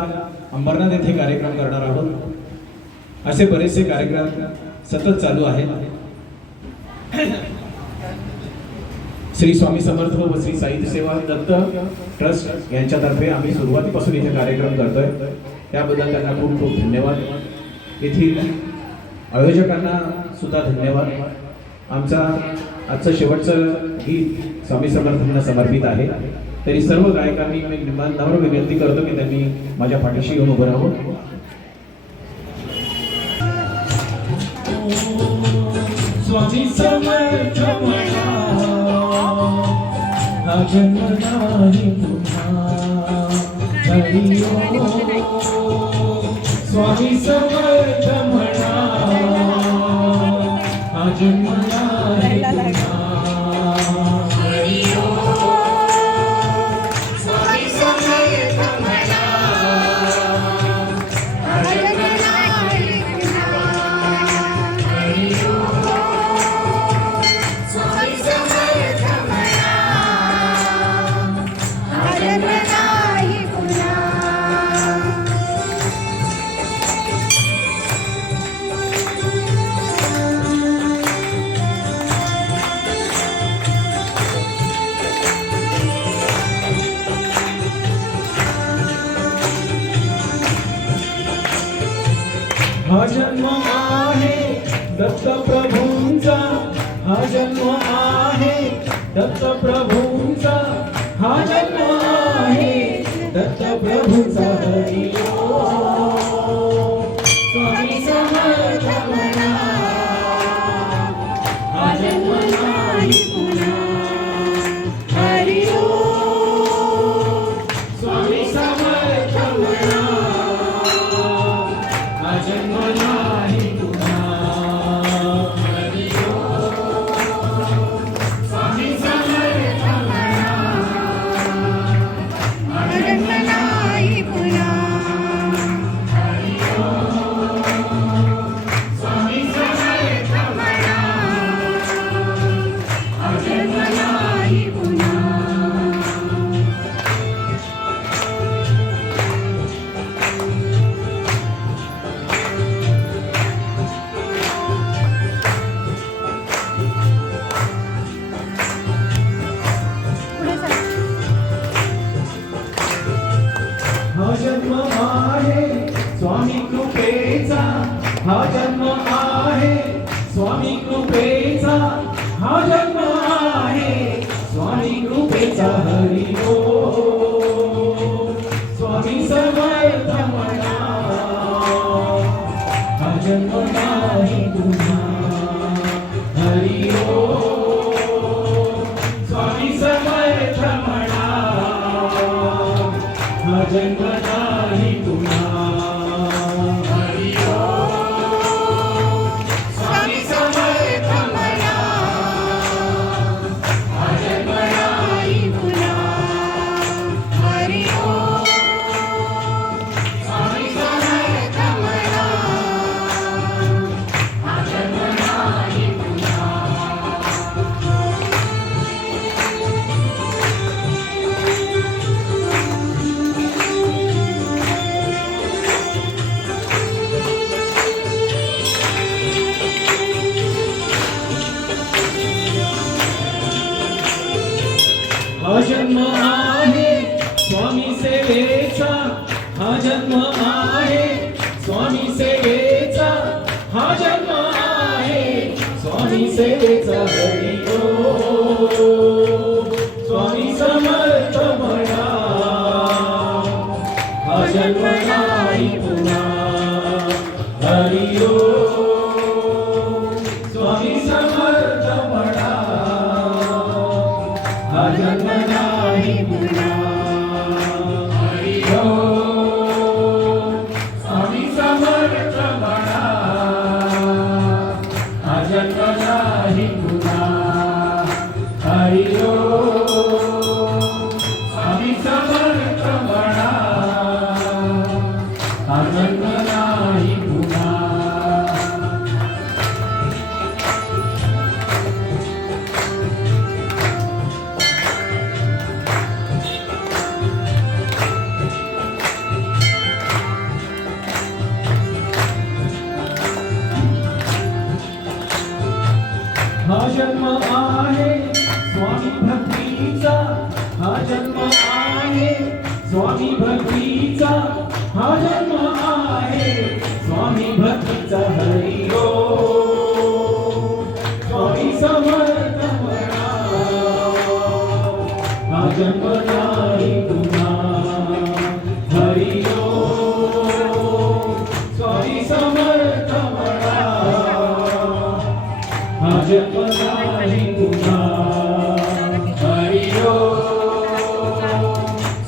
अंबरनाथ येथे कार्यक्रम करणार आहोत. असे बरेचसे कार्यक्रम सतत चालू आहेत. श्री स्वामी समर्थ व श्री साहित्य सेवा दत्त ट्रस्ट यांच्यातर्फे आम्ही सुरुवातीपासून इथे कार्यक्रम करतोय. त्याबद्दल त्यांना खूप खूप धन्यवाद. येथील आयोजकांना सुद्धा धन्यवाद. आमचा आजचं शेवटचं गीत स्वामी समर्थांना समर्पित आहे. तरी सर्व गायकांनी मी नम्र विनंती करतो की त्यांनी माझ्या पाठीशी येऊन उभं राहावं. स्वामी समर्थ म्हणा, हा जन्म नाही पुन्हा. हरी ओम. स्वामी समर्थ म्हणा, हा जन्म नाही पुन्हा. हरी ओम. स्वामी समर्थ म्हणा, हा जन्म नाही पुन्हा. हरी ओम. स्वामी समर्थ म्हणा, हा जन्म नाही पुन्हा. हा जन्म आहे दत्त प्रभूंचा, हा जन्म आहे दत्त प्रभूंचा, हा जन्म आहे दत्त प्रभूंचा. हरी ओम. स्वामी समर्थ म्हणा, हा जन्म नाही पुन्हा. हरी ओम. स्वामी समर्थ म्हणा, हा जन्म नाही पुन्हा. हरी ओम. स्वामी समर्थ म्हणा, हा जन्म नाही पुन्हा. हरी ओम. स्वामी समर्थ म्हणा, हा जन्म नाही पुन्हा. हा जन्म आहे स्वामी कृपेचा, हा जन्म आहे स्वामी कृपेचा, हा जन्म आहे स्वामी कृपेचा. हरी ओम. स्वामी समर्थ म्हणा, हा जन्म नाही पुन्हा. हरी ओम. स्वामी समर्थ म्हणा, हा जन्म नाही पुन्हा. हरी ओम. स्वामी समर्थ म्हणा, जन्म आहे स्वामी सेवेचा, हा जन्म आहे स्वामी सेवेचा, हा जन्म आहे स्वामी सेवेचा. हरी ओम स्वामी समर्थ म्हणा, हा जन्म नाही पुन्हा. हरी ओम स्वामी समर्थ म्हणा, हा जन्म नाही पुन्हा. हरी ओम स्वामी समर्थ म्हणा, हा जन्म नाही पुन्हा. हरी ओम स्वामी समर्थ म्हणा, हा जन्म नाही पुन्हा. हा जन्म आहे स्वामी भक्तीचा, हा जन्म आहे स्वामी भक्तीचा, हा जन्म आहे स्वामी भक्तीचा. हरी ओम स्वामी समर्थ म्हणा, हा जन्म नाही पुन्हा. हरी ओम स्वामी समर्थ म्हणा, हा जन्म नाही पुन्हा. हरी ओम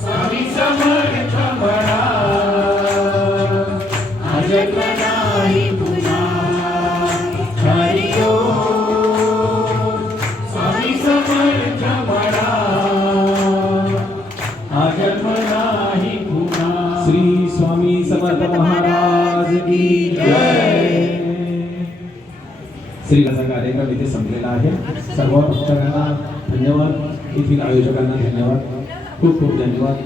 स्वामी समर्थ म्हणा, हा जन्म नाही पुन्हा. हरी ओम स्वामी समर्थ म्हणा, हा जन्म नाही पुन्हा. श्री स्वामी समर्थ महाराज की जय. श्रीलाचा कार्यक्रम इथे संपलेला आहे. सर्व भक्तांना धन्यवाद, येथील आयोजकांना धन्यवाद, खूप खूप धन्यवाद.